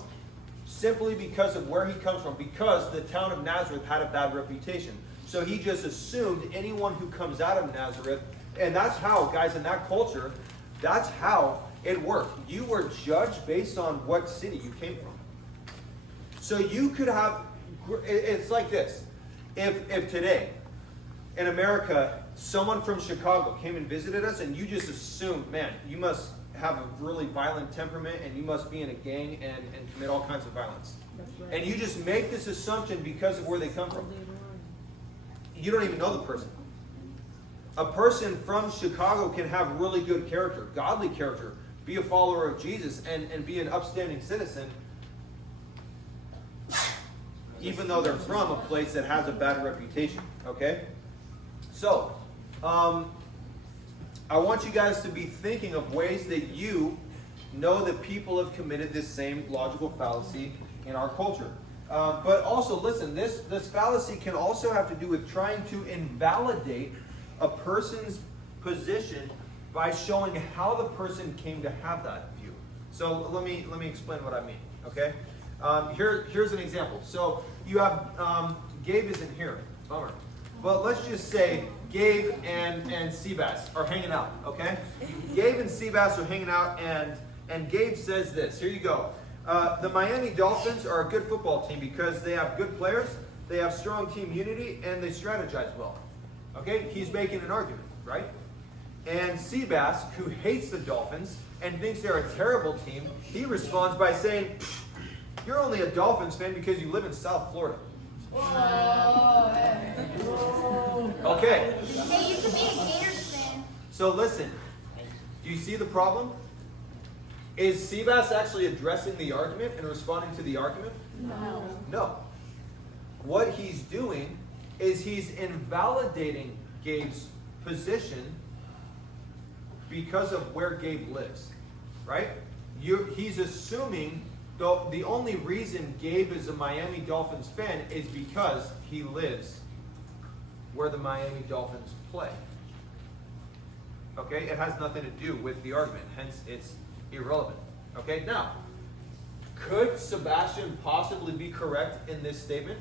simply because of where he comes from, because the town of Nazareth had a bad reputation. So he just assumed anyone who comes out of Nazareth, and that's how, guys, in that culture, that's how it worked. You were judged based on what city you came from. So you could have, it's like this. If today, in America, someone from Chicago came and visited us, and you just assumed, man, you must have a really violent temperament, and you must be in a gang and commit all kinds of violence. Right. And you just make this assumption because of where they come from. You don't even know the person. A person from Chicago can have really good character, godly character, be a follower of Jesus, and be an upstanding citizen, even though they're from a place that has a bad reputation. Okay? So, I want you guys to be thinking of ways that you know that people have committed this same logical fallacy in our culture. But also, listen, this fallacy can also have to do with trying to invalidate a person's position by showing how the person came to have that view. So let me explain what I mean. Okay, here's an example. So you have Gabe isn't here, bummer. But let's just say Gabe and Seabass are hanging out. Okay, Gabe and Seabass are hanging out, and Gabe says this. Here you go. The Miami Dolphins are a good football team because they have good players, they have strong team unity, and they strategize well. Okay, he's making an argument, right? And Seabass, who hates the Dolphins and thinks they're a terrible team, he responds by saying, "You're only a Dolphins fan because you live in South Florida." Okay. Hey, you could be a Gators fan. So listen, do you see the problem? Is Seabass actually addressing the argument and responding to the argument? No. No. What he's doing is he's invalidating Gabe's position because of where Gabe lives, right? He's assuming the only reason Gabe is a Miami Dolphins fan is because he lives where the Miami Dolphins play. Okay? It has nothing to do with the argument, hence it's irrelevant. Okay? Now, could Sebastian possibly be correct in this statement?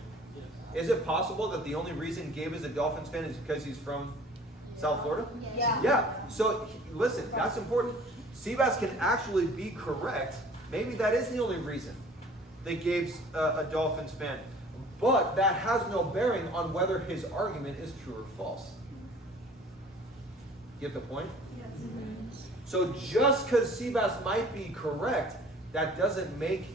Is it possible that the only reason Gabe is a Dolphins fan is because he's from South Florida? Yeah. Yeah. So, listen, that's important. Seabass can actually be correct. Maybe that is the only reason that Gabe's a Dolphins fan. But that has no bearing on whether his argument is true or false. Get the point? Yes. So just because Seabass might be correct, that doesn't make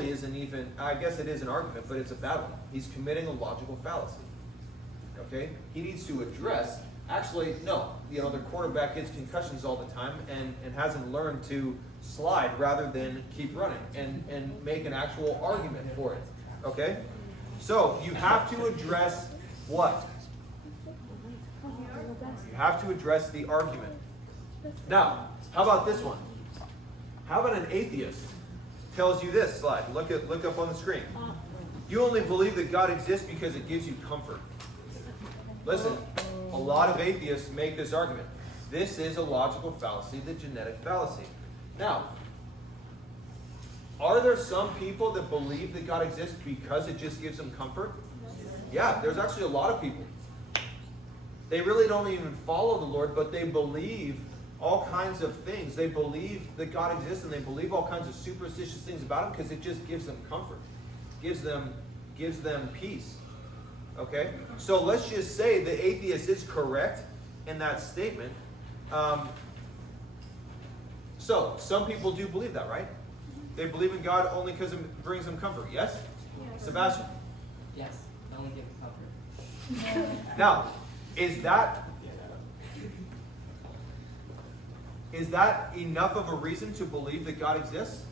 isn't even, I guess it is an argument, but it's a bad one. He's committing a logical fallacy. Okay? He needs to address, actually, no, the quarterback gets concussions all the time and hasn't learned to slide rather than keep running and make an actual argument for it. Okay? So you have to address what? You have to address the argument. Now, how about this one? How about an atheist tells you this slide? Look up on the screen. You only believe that God exists because it gives you comfort. Listen, a lot of atheists make this argument. This is a logical fallacy, the genetic fallacy. Now, are there some people that believe that God exists because it just gives them comfort? Yeah, there's actually a lot of people. They really don't even follow the Lord, but they believe all kinds of things. They believe that God exists, and they believe all kinds of superstitious things about Him because it just gives them comfort, gives them peace. Okay? So let's just say the atheist is correct in that statement. So some people do believe that, right? They believe in God only because it brings them comfort. Yes? Yes. Sebastian? Yes, that only gives comfort. Now, is that enough of a reason to believe that God exists?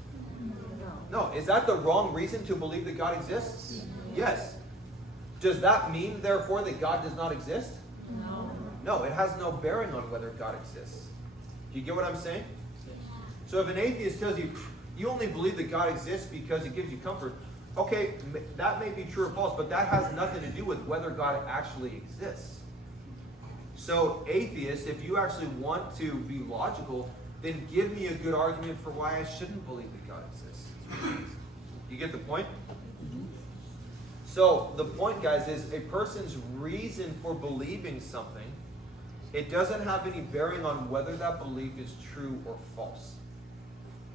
No. Is that the wrong reason to believe that God exists? Yes. Does that mean, therefore, that God does not exist? No. No, it has no bearing on whether God exists. Do you get what I'm saying? So if an atheist tells you, you only believe that God exists because it gives you comfort, okay, that may be true or false, but that has nothing to do with whether God actually exists. So atheists, if you actually want to be logical, then give me a good argument for why I shouldn't believe that God exists. You get the point? So the point, guys, is a person's reason for believing something, it doesn't have any bearing on whether that belief is true or false.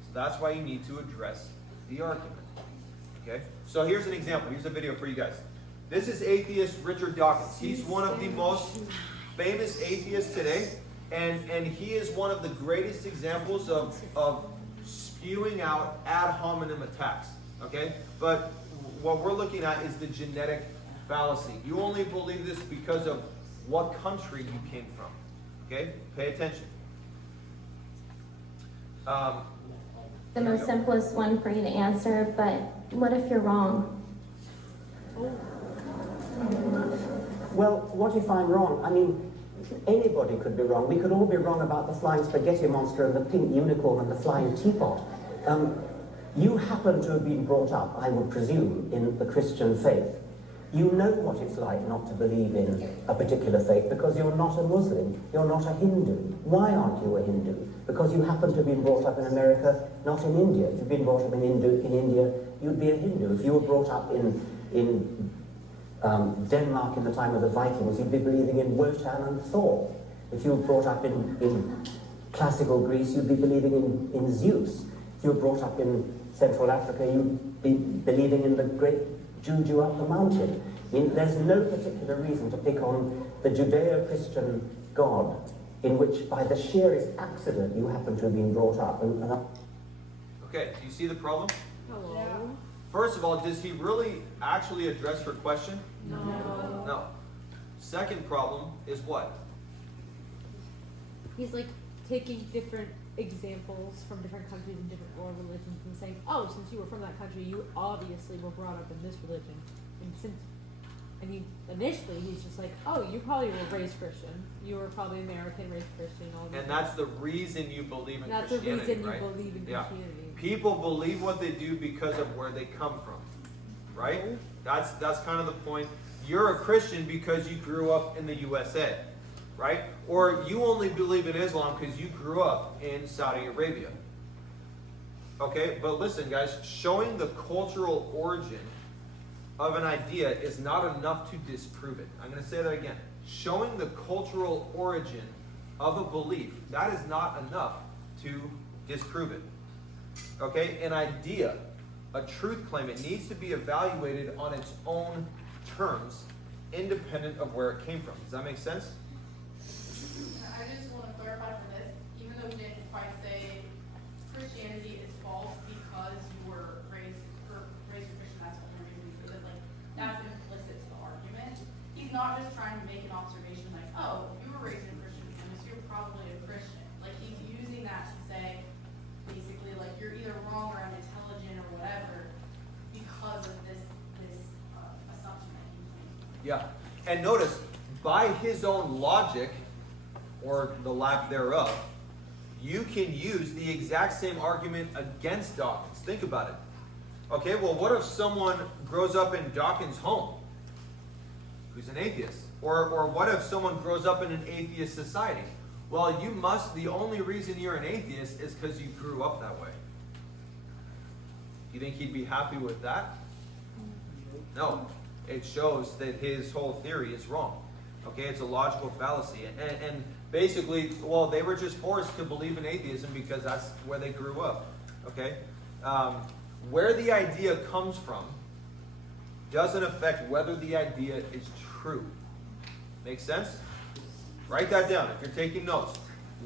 So that's why you need to address the argument. Okay? So here's an example. Here's a video for you guys. This is atheist Richard Dawkins. He's one of the most famous atheists today, and he is one of the greatest examples of spewing out ad hominem attacks. Okay? But what we're looking at is the genetic fallacy. You only believe this because of what country you came from. Okay? Pay attention. The most simplest one for you to answer, but what if you're wrong? Well, what if I'm wrong? I mean, anybody could be wrong. We could all be wrong about the flying spaghetti monster and the pink unicorn and the flying teapot. You happen to have been brought up, I would presume, in the Christian faith. You know what it's like not to believe in a particular faith because you're not a Muslim, you're not a Hindu. Why aren't you a Hindu? Because you happen to have been brought up in America, not in India. If you've been brought up in India, you'd be a Hindu. If you were brought up in Denmark in the time of the Vikings, you'd be believing in Wotan and Thor. If you were brought up in classical Greece, you'd be believing in Zeus. If you were brought up in Central Africa, you'd be believing in the great Juju up the mountain. I mean, there's no particular reason to pick on the Judeo-Christian God in which, by the sheerest accident, you happen to have been brought up. Okay, do you see the problem? Hello. Yeah. First of all, does he really actually address her question? No. No. Second problem is what? He's like taking different examples from different countries and different world religions and saying, oh, since you were from that country, you obviously were brought up in this religion. Initially he's just like, oh, you probably were raised Christian. You were probably American, raised Christian, all this. And that's the reason you believe in That's Christianity, the reason right? you believe in Yeah. Christianity. People believe what they do because of where they come from, right? That's kind of the point. You're a Christian because you grew up in the USA, right? Or you only believe in Islam because you grew up in Saudi Arabia. Okay, but listen, guys, showing the cultural origin of an idea is not enough to disprove it. I'm going to say that again. Showing the cultural origin of a belief, that is not enough to disprove it. Okay, an idea, a truth claim, it needs to be evaluated on its own terms, independent of where it came from. Does that make sense? I just want to clarify for this, even though we didn't quite say Christianity is false because you were raised Christian, that's the only reason we say that, like, that's implicit to the argument. He's not just trying to make an observation like, oh, if you were raised in a Christian family, so you're probably a Christian. Like, he's using that to say, basically, like, you're either wrong or unintelligent or whatever because of this assumption that he made. Yeah. And notice, by his own logic, or the lack thereof, you can use the exact same argument against Dawkins. Think about it. Okay, well, what if someone grows up in Dawkins' home who's an atheist? Or what if someone grows up in an atheist society? Well, the only reason you're an atheist is because you grew up that way. You think he'd be happy with that? No. It shows that his whole theory is wrong. Okay, it's a logical fallacy. And basically, well, they were just forced to believe in atheism because that's where they grew up. Okay? Where the idea comes from doesn't affect whether the idea is true. Make sense? Write that down if you're taking notes.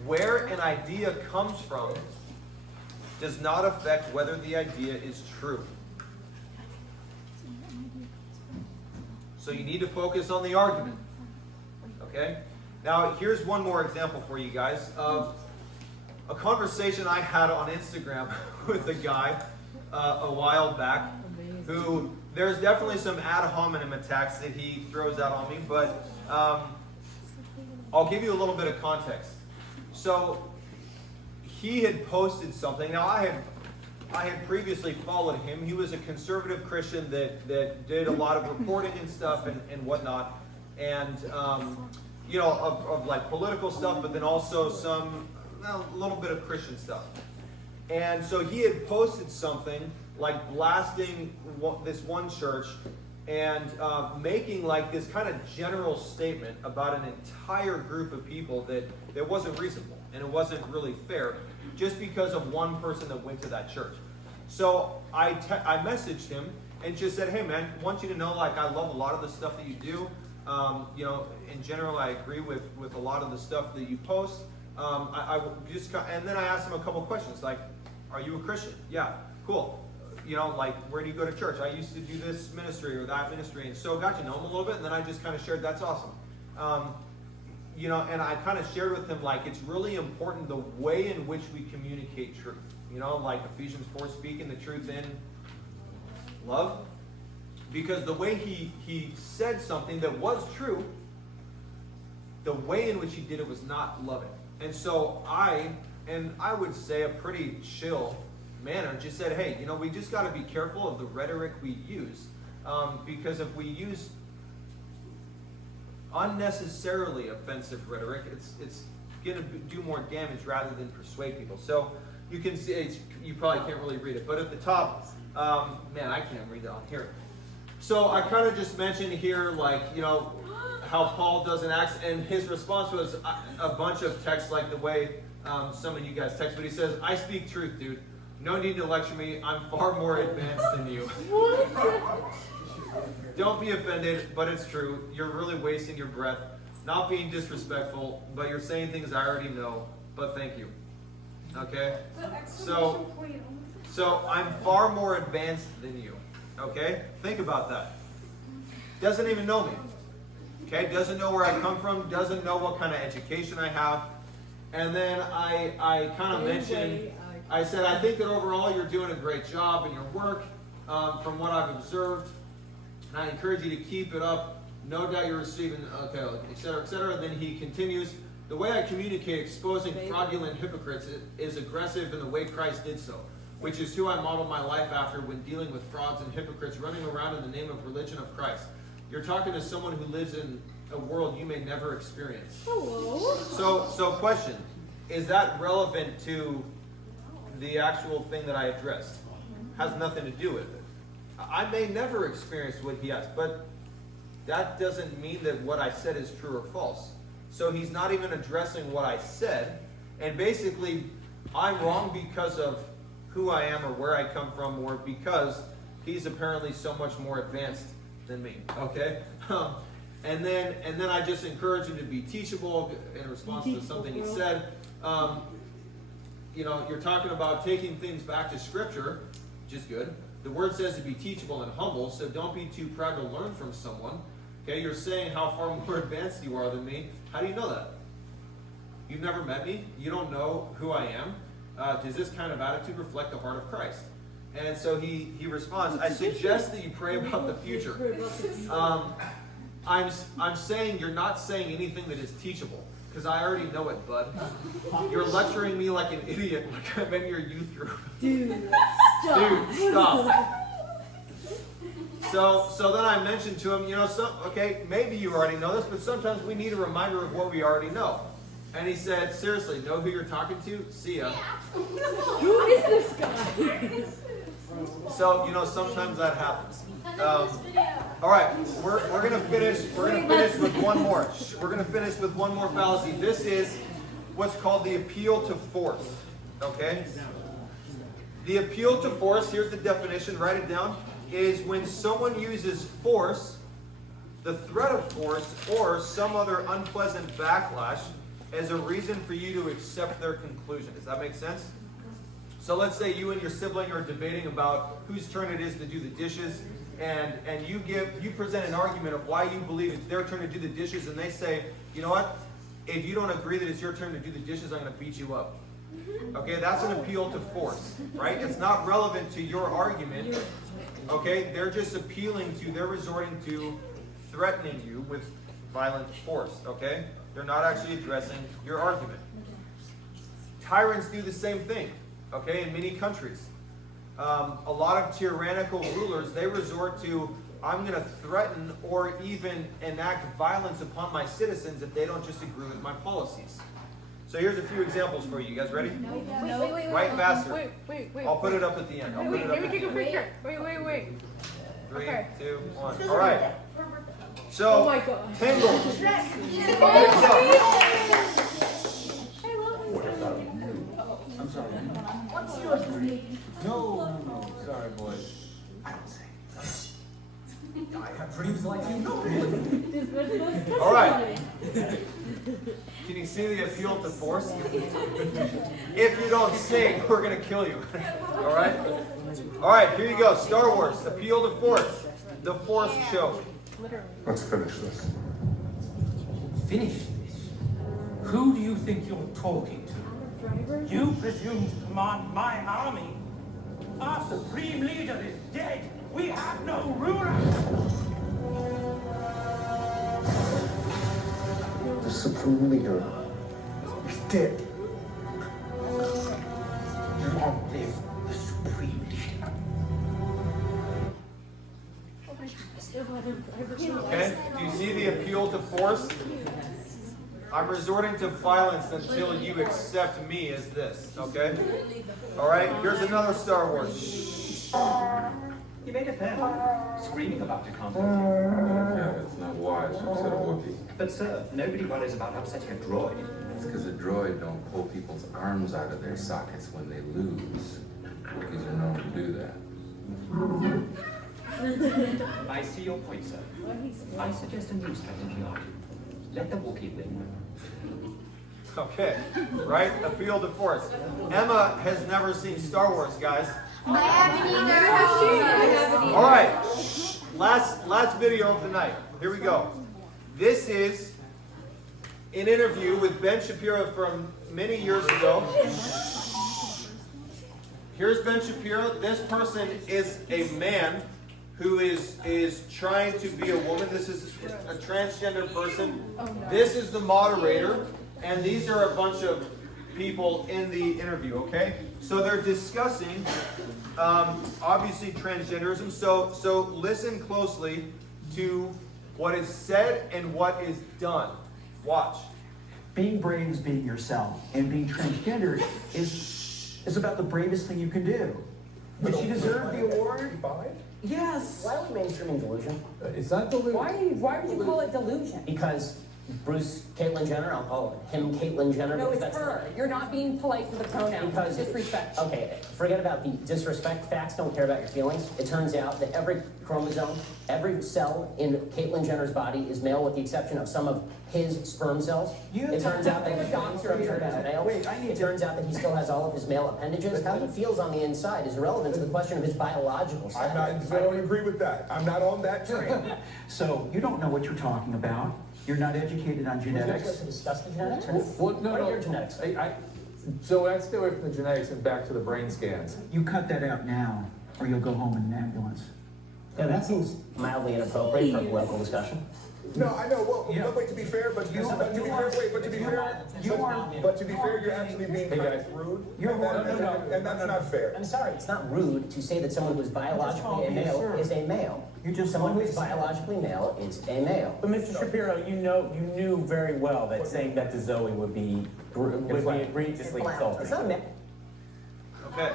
Where an idea comes from does not affect whether the idea is true. So you need to focus on the argument. Okay? Now, here's one more example for you guys of a conversation I had on Instagram with a guy a while back who, there's definitely some ad hominem attacks that he throws out on me, but I'll give you a little bit of context. So he had posted something. Now, I had previously followed him. He was a conservative Christian that did a lot of reporting and stuff and whatnot, and of like political stuff, but then also a little bit of Christian stuff. And so he had posted something like blasting this one church and making like this kind of general statement about an entire group of people that wasn't reasonable and it wasn't really fair, just because of one person that went to that church. So I messaged him and just said, hey man, I want you to know, like, I love a lot of the stuff that you do. In general, I agree with a lot of the stuff that you post. And then I asked him a couple questions, like, are you a Christian? Yeah, cool. like, where do you go to church? I used to do this ministry or that ministry, and so got to know him a little bit, and then I just kind of shared, that's awesome. And I kind of shared with him, like, it's really important the way in which we communicate truth. Like Ephesians 4, speaking the truth in love. Because the way he said something that was true, the way in which he did it was not loving. And so I would say a pretty chill manner, just said, hey, we just got to be careful of the rhetoric we use. Because if we use unnecessarily offensive rhetoric, it's going to do more damage rather than persuade people. So you can see, you probably can't really read it, but at the top, man, I can't read it on here. So I kind of just mentioned here, like, how Paul does in Acts, and his response was a bunch of texts like the way some of you guys text, but he says, I speak truth, dude. No need to lecture me. I'm far more advanced than you. Don't be offended, but it's true. You're really wasting your breath. Not being disrespectful, but you're saying things I already know, but thank you. Okay? So I'm far more advanced than you. Okay? Think about that. Doesn't even know me. Okay? Doesn't know where I come from. Doesn't know what kind of education I have. And then I kind of mentioned, I said, I think that overall you're doing a great job in your work from what I've observed. And I encourage you to keep it up. No doubt you're receiving, okay, et cetera, et cetera. Then he continues, the way I communicate exposing fraudulent hypocrites is aggressive in the way Christ did so, which is who I modeled my life after when dealing with frauds and hypocrites running around in the name of religion of Christ. You're talking to someone who lives in a world you may never experience. Hello. So question, is that relevant to the actual thing that I addressed? Has nothing to do with it. I may never experience what he has, but that doesn't mean that what I said is true or false. So he's not even addressing what I said, and basically I'm wrong because of who I am or where I come from, or because he's apparently so much more advanced than me. Okay? And then I just encourage him to be teachable in response to something he said. You're talking about taking things back to Scripture, which is good. The Word says to be teachable and humble, so don't be too proud to learn from someone. Okay, you're saying how far more advanced you are than me. How do you know that? You've never met me. You don't know who I am. Does this kind of attitude reflect the heart of Christ? And so he responds, I suggest that you pray about the future. I'm saying you're not saying anything that is teachable, because I already know it, bud. You're lecturing me like an idiot, like I'm in your youth group. Dude, stop. So then I mentioned to him, okay, maybe you already know this, but sometimes we need a reminder of what we already know. And he said, seriously, know who you're talking to? See ya. Who is this guy? So, sometimes that happens. All right, we're gonna finish with one more. We're gonna finish with one more fallacy. This is what's called the appeal to force. Okay? The appeal to force, here's the definition, write it down, is when someone uses force, the threat of force, or some other unpleasant backlash as a reason for you to accept their conclusion. Does that make sense? So let's say you and your sibling are debating about whose turn it is to do the dishes, and you present an argument of why you believe it's their turn to do the dishes, and they say, you know what? If you don't agree that it's your turn to do the dishes, I'm going to beat you up. Okay, that's an appeal to force, right? It's not relevant to your argument. Okay, they're resorting to threatening you with violent force, okay? They're not actually addressing your argument. Tyrants do the same thing, okay, in many countries. A lot of tyrannical rulers, they resort to, I'm going to threaten or even enact violence upon my citizens if they don't just agree with my policies. So here's a few examples for you. You guys ready? No. Write faster. Wait. I'll put it up at the end. Let me take a picture. Wait. 3, Okay. 2, 1. All right. So, Oh my God. Tangle. I'm sorry. What's yours? No. Sorry, boys. I don't say. I have dreams like you. No. All right. Can you see the appeal to force? If you don't sing, we're going to kill you. All right? All right, here you go. Star Wars, appeal to force. The Force show. Let's finish this. Finish this? Who do you think you're talking to? You presume to command my army? Our supreme leader is dead. We have no ruler. The supreme leader is dead. Long live the supreme leader. Okay? Do you see the appeal to force? I'm resorting to violence until you accept me as this, okay? All right, here's another Star Wars. You made a fair screaming about your content. Yeah, that's not wise. You said a Wookiee. But sir, nobody worries about upsetting a droid. It's because a droid don't pull people's arms out of their sockets when they lose. Wookiees are known to do that. I see your point, sir. I suggest a new strategy, Archie. Let the Wookiee win. Okay, right? Appeal to force. Emma has never seen Star Wars, guys. I haven't either. All right, last video of the night. Here we go. This is an interview with Ben Shapiro from many years ago. Here's Ben Shapiro. This person is a man who is trying to be a woman. This is a transgender person. This is the moderator, and these are a bunch of people in the interview, okay? So they're discussing, obviously, transgenderism. So listen closely to what is said and what is done. Watch. Being brave is being yourself, and being transgender is about the bravest thing you can do. Did she deserve the award? Yes. Why are we mainstreaming delusion? It's not delusion. Why would you call it delusion? Because Bruce Caitlyn Jenner, I'll call him Caitlyn Jenner. No, because it's that's her. You're not being polite for the pronoun. Because Disrespect. Okay, forget about the disrespect. Facts don't care about your feelings. It turns out that every chromosome, every cell in Caitlyn Jenner's body is male, with the exception of some of his sperm cells. It turns out that I'm a doctor, I'm sure about it. male. It turns out that he still has all of his male appendages. How he feels on the inside is irrelevant to the question of his biological status. I don't agree with that. I'm not on that train. So you don't know what you're talking about. You're not educated on Would you like genetics. to discuss the genetics? Well, no, What are no. your genetics? So let's stay away from the genetics and back to the brain scans. You cut that out now, or you'll go home in an ambulance. Yeah, that seems mildly inappropriate for a political discussion. No, I know. Well, but to be fair, but to be fair, you're actually being kind of rude. And that's not fair. I'm sorry, it's not rude to say that someone who is biologically a male is a male. Someone who is biologically male is a male. But Mr. Shapiro, you knew very well that saying that to Zoe would be egregiously insulting. It's not a male. Okay.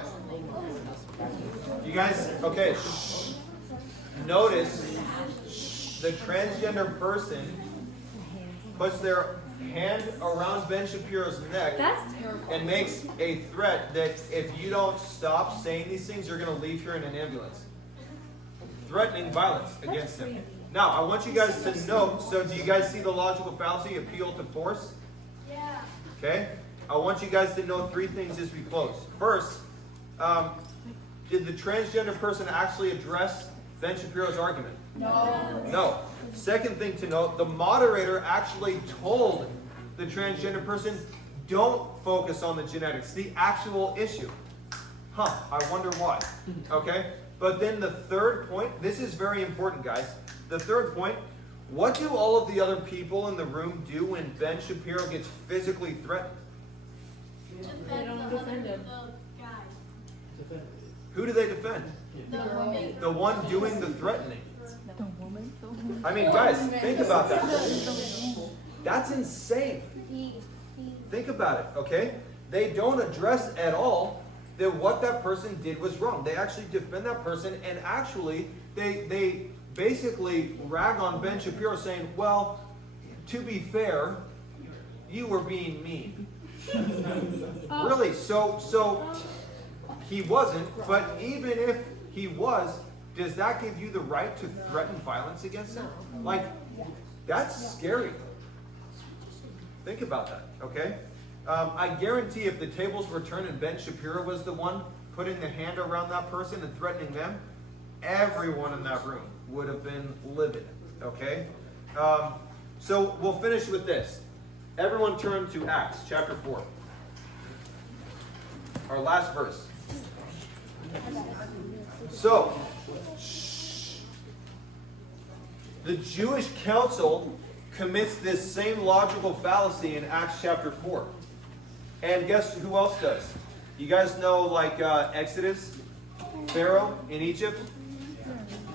You guys, okay. Notice the transgender person puts their hand around Ben Shapiro's neck and makes a threat that if you don't stop saying these things, you're going to leave here in an ambulance. Threatening violence against him. Now, I want you guys to note, so do you guys see the logical fallacy, appeal to force? Yeah. Okay? I want you guys to know three things as we close. First, did the transgender person actually address Ben Shapiro's argument? No. Second thing to note, the moderator actually told the transgender person, don't focus on the genetics, the actual issue. Huh, I wonder why. Okay? But then the third point, this is very important, guys. The third point, what do all of the other people in the room do when Ben Shapiro gets physically threatened? Defend the guy. Who do they defend? The woman. The one doing the threatening. I mean, guys, think about that. That's insane. Think about it, okay? They don't address at all that what that person did was wrong. They actually defend that person, and actually, they basically rag on Ben Shapiro saying, well, to be fair, you were being mean. Really, so he wasn't, but even if he was, does that give you the right to threaten violence against him? Like, that's scary. Think about that, okay? I guarantee if the tables were turned and Ben Shapiro was the one putting the hand around that person and threatening them, everyone in that room would have been livid. Okay? So we'll finish with this. Everyone turn to Acts chapter 4. Our last verse. So, the Jewish council commits this same logical fallacy in Acts chapter 4. And guess who else does? You guys know, like, Exodus? Pharaoh in Egypt?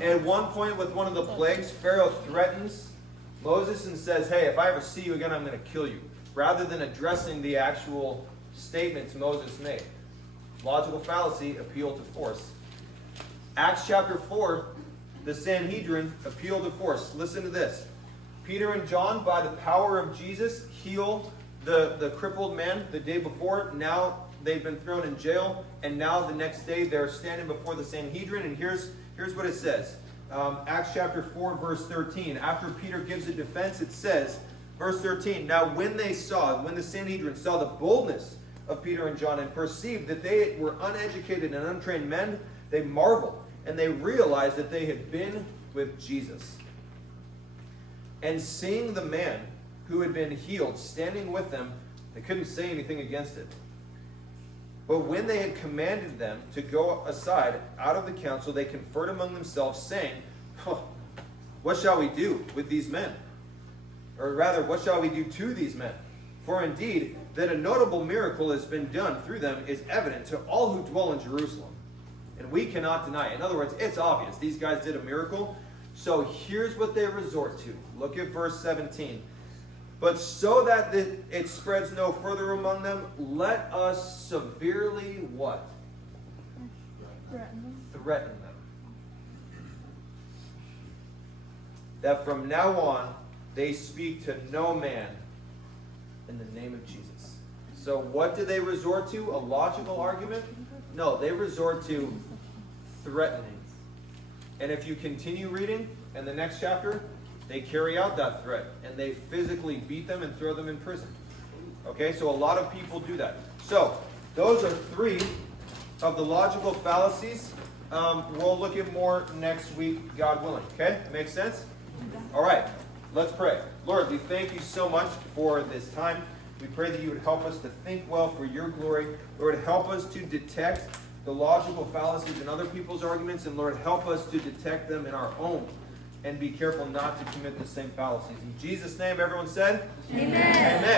At one point with one of the plagues, Pharaoh threatens Moses and says, hey, if I ever see you again, I'm going to kill you. Rather than addressing the actual statements Moses made. Logical fallacy, appeal to force. Acts chapter 4, the Sanhedrin, appeal to force. Listen to this. Peter and John, by the power of Jesus, heal the crippled man the day before. Now they've been thrown in jail, and now the next day they're standing before the Sanhedrin, and here's what it says. Acts chapter 4, verse 13. After Peter gives a defense, it says, verse 13, now when the Sanhedrin saw the boldness of Peter and John and perceived that they were uneducated and untrained men, they marveled, and they realized that they had been with Jesus. And seeing the man who had been healed standing with them, they couldn't say anything against it. But when they had commanded them to go aside out of the council, they conferred among themselves, saying, what shall we do with these men? Or rather, what shall we do to these men? For indeed, that a notable miracle has been done through them is evident to all who dwell in Jerusalem. And we cannot deny it. In other words, it's obvious. These guys did a miracle. So here's what they resort to. Look at verse 17. But so that it spreads no further among them, let us severely what? Threaten them. That from now on, they speak to no man in the name of Jesus. So what do they resort to? A logical argument? No, they resort to threatening. And if you continue reading in the next chapter, they carry out that threat and they physically beat them and throw them in prison. Okay, so a lot of people do that. So those are 3 of the logical fallacies. We'll look at more next week, God willing. Okay, makes sense? All right, let's pray. Lord, we thank you so much for this time. We pray that you would help us to think well for your glory. Lord, help us to detect the logical fallacies in other people's arguments, and Lord, help us to detect them in our own and be careful not to commit the same fallacies. In Jesus' name, everyone said? Amen. Amen.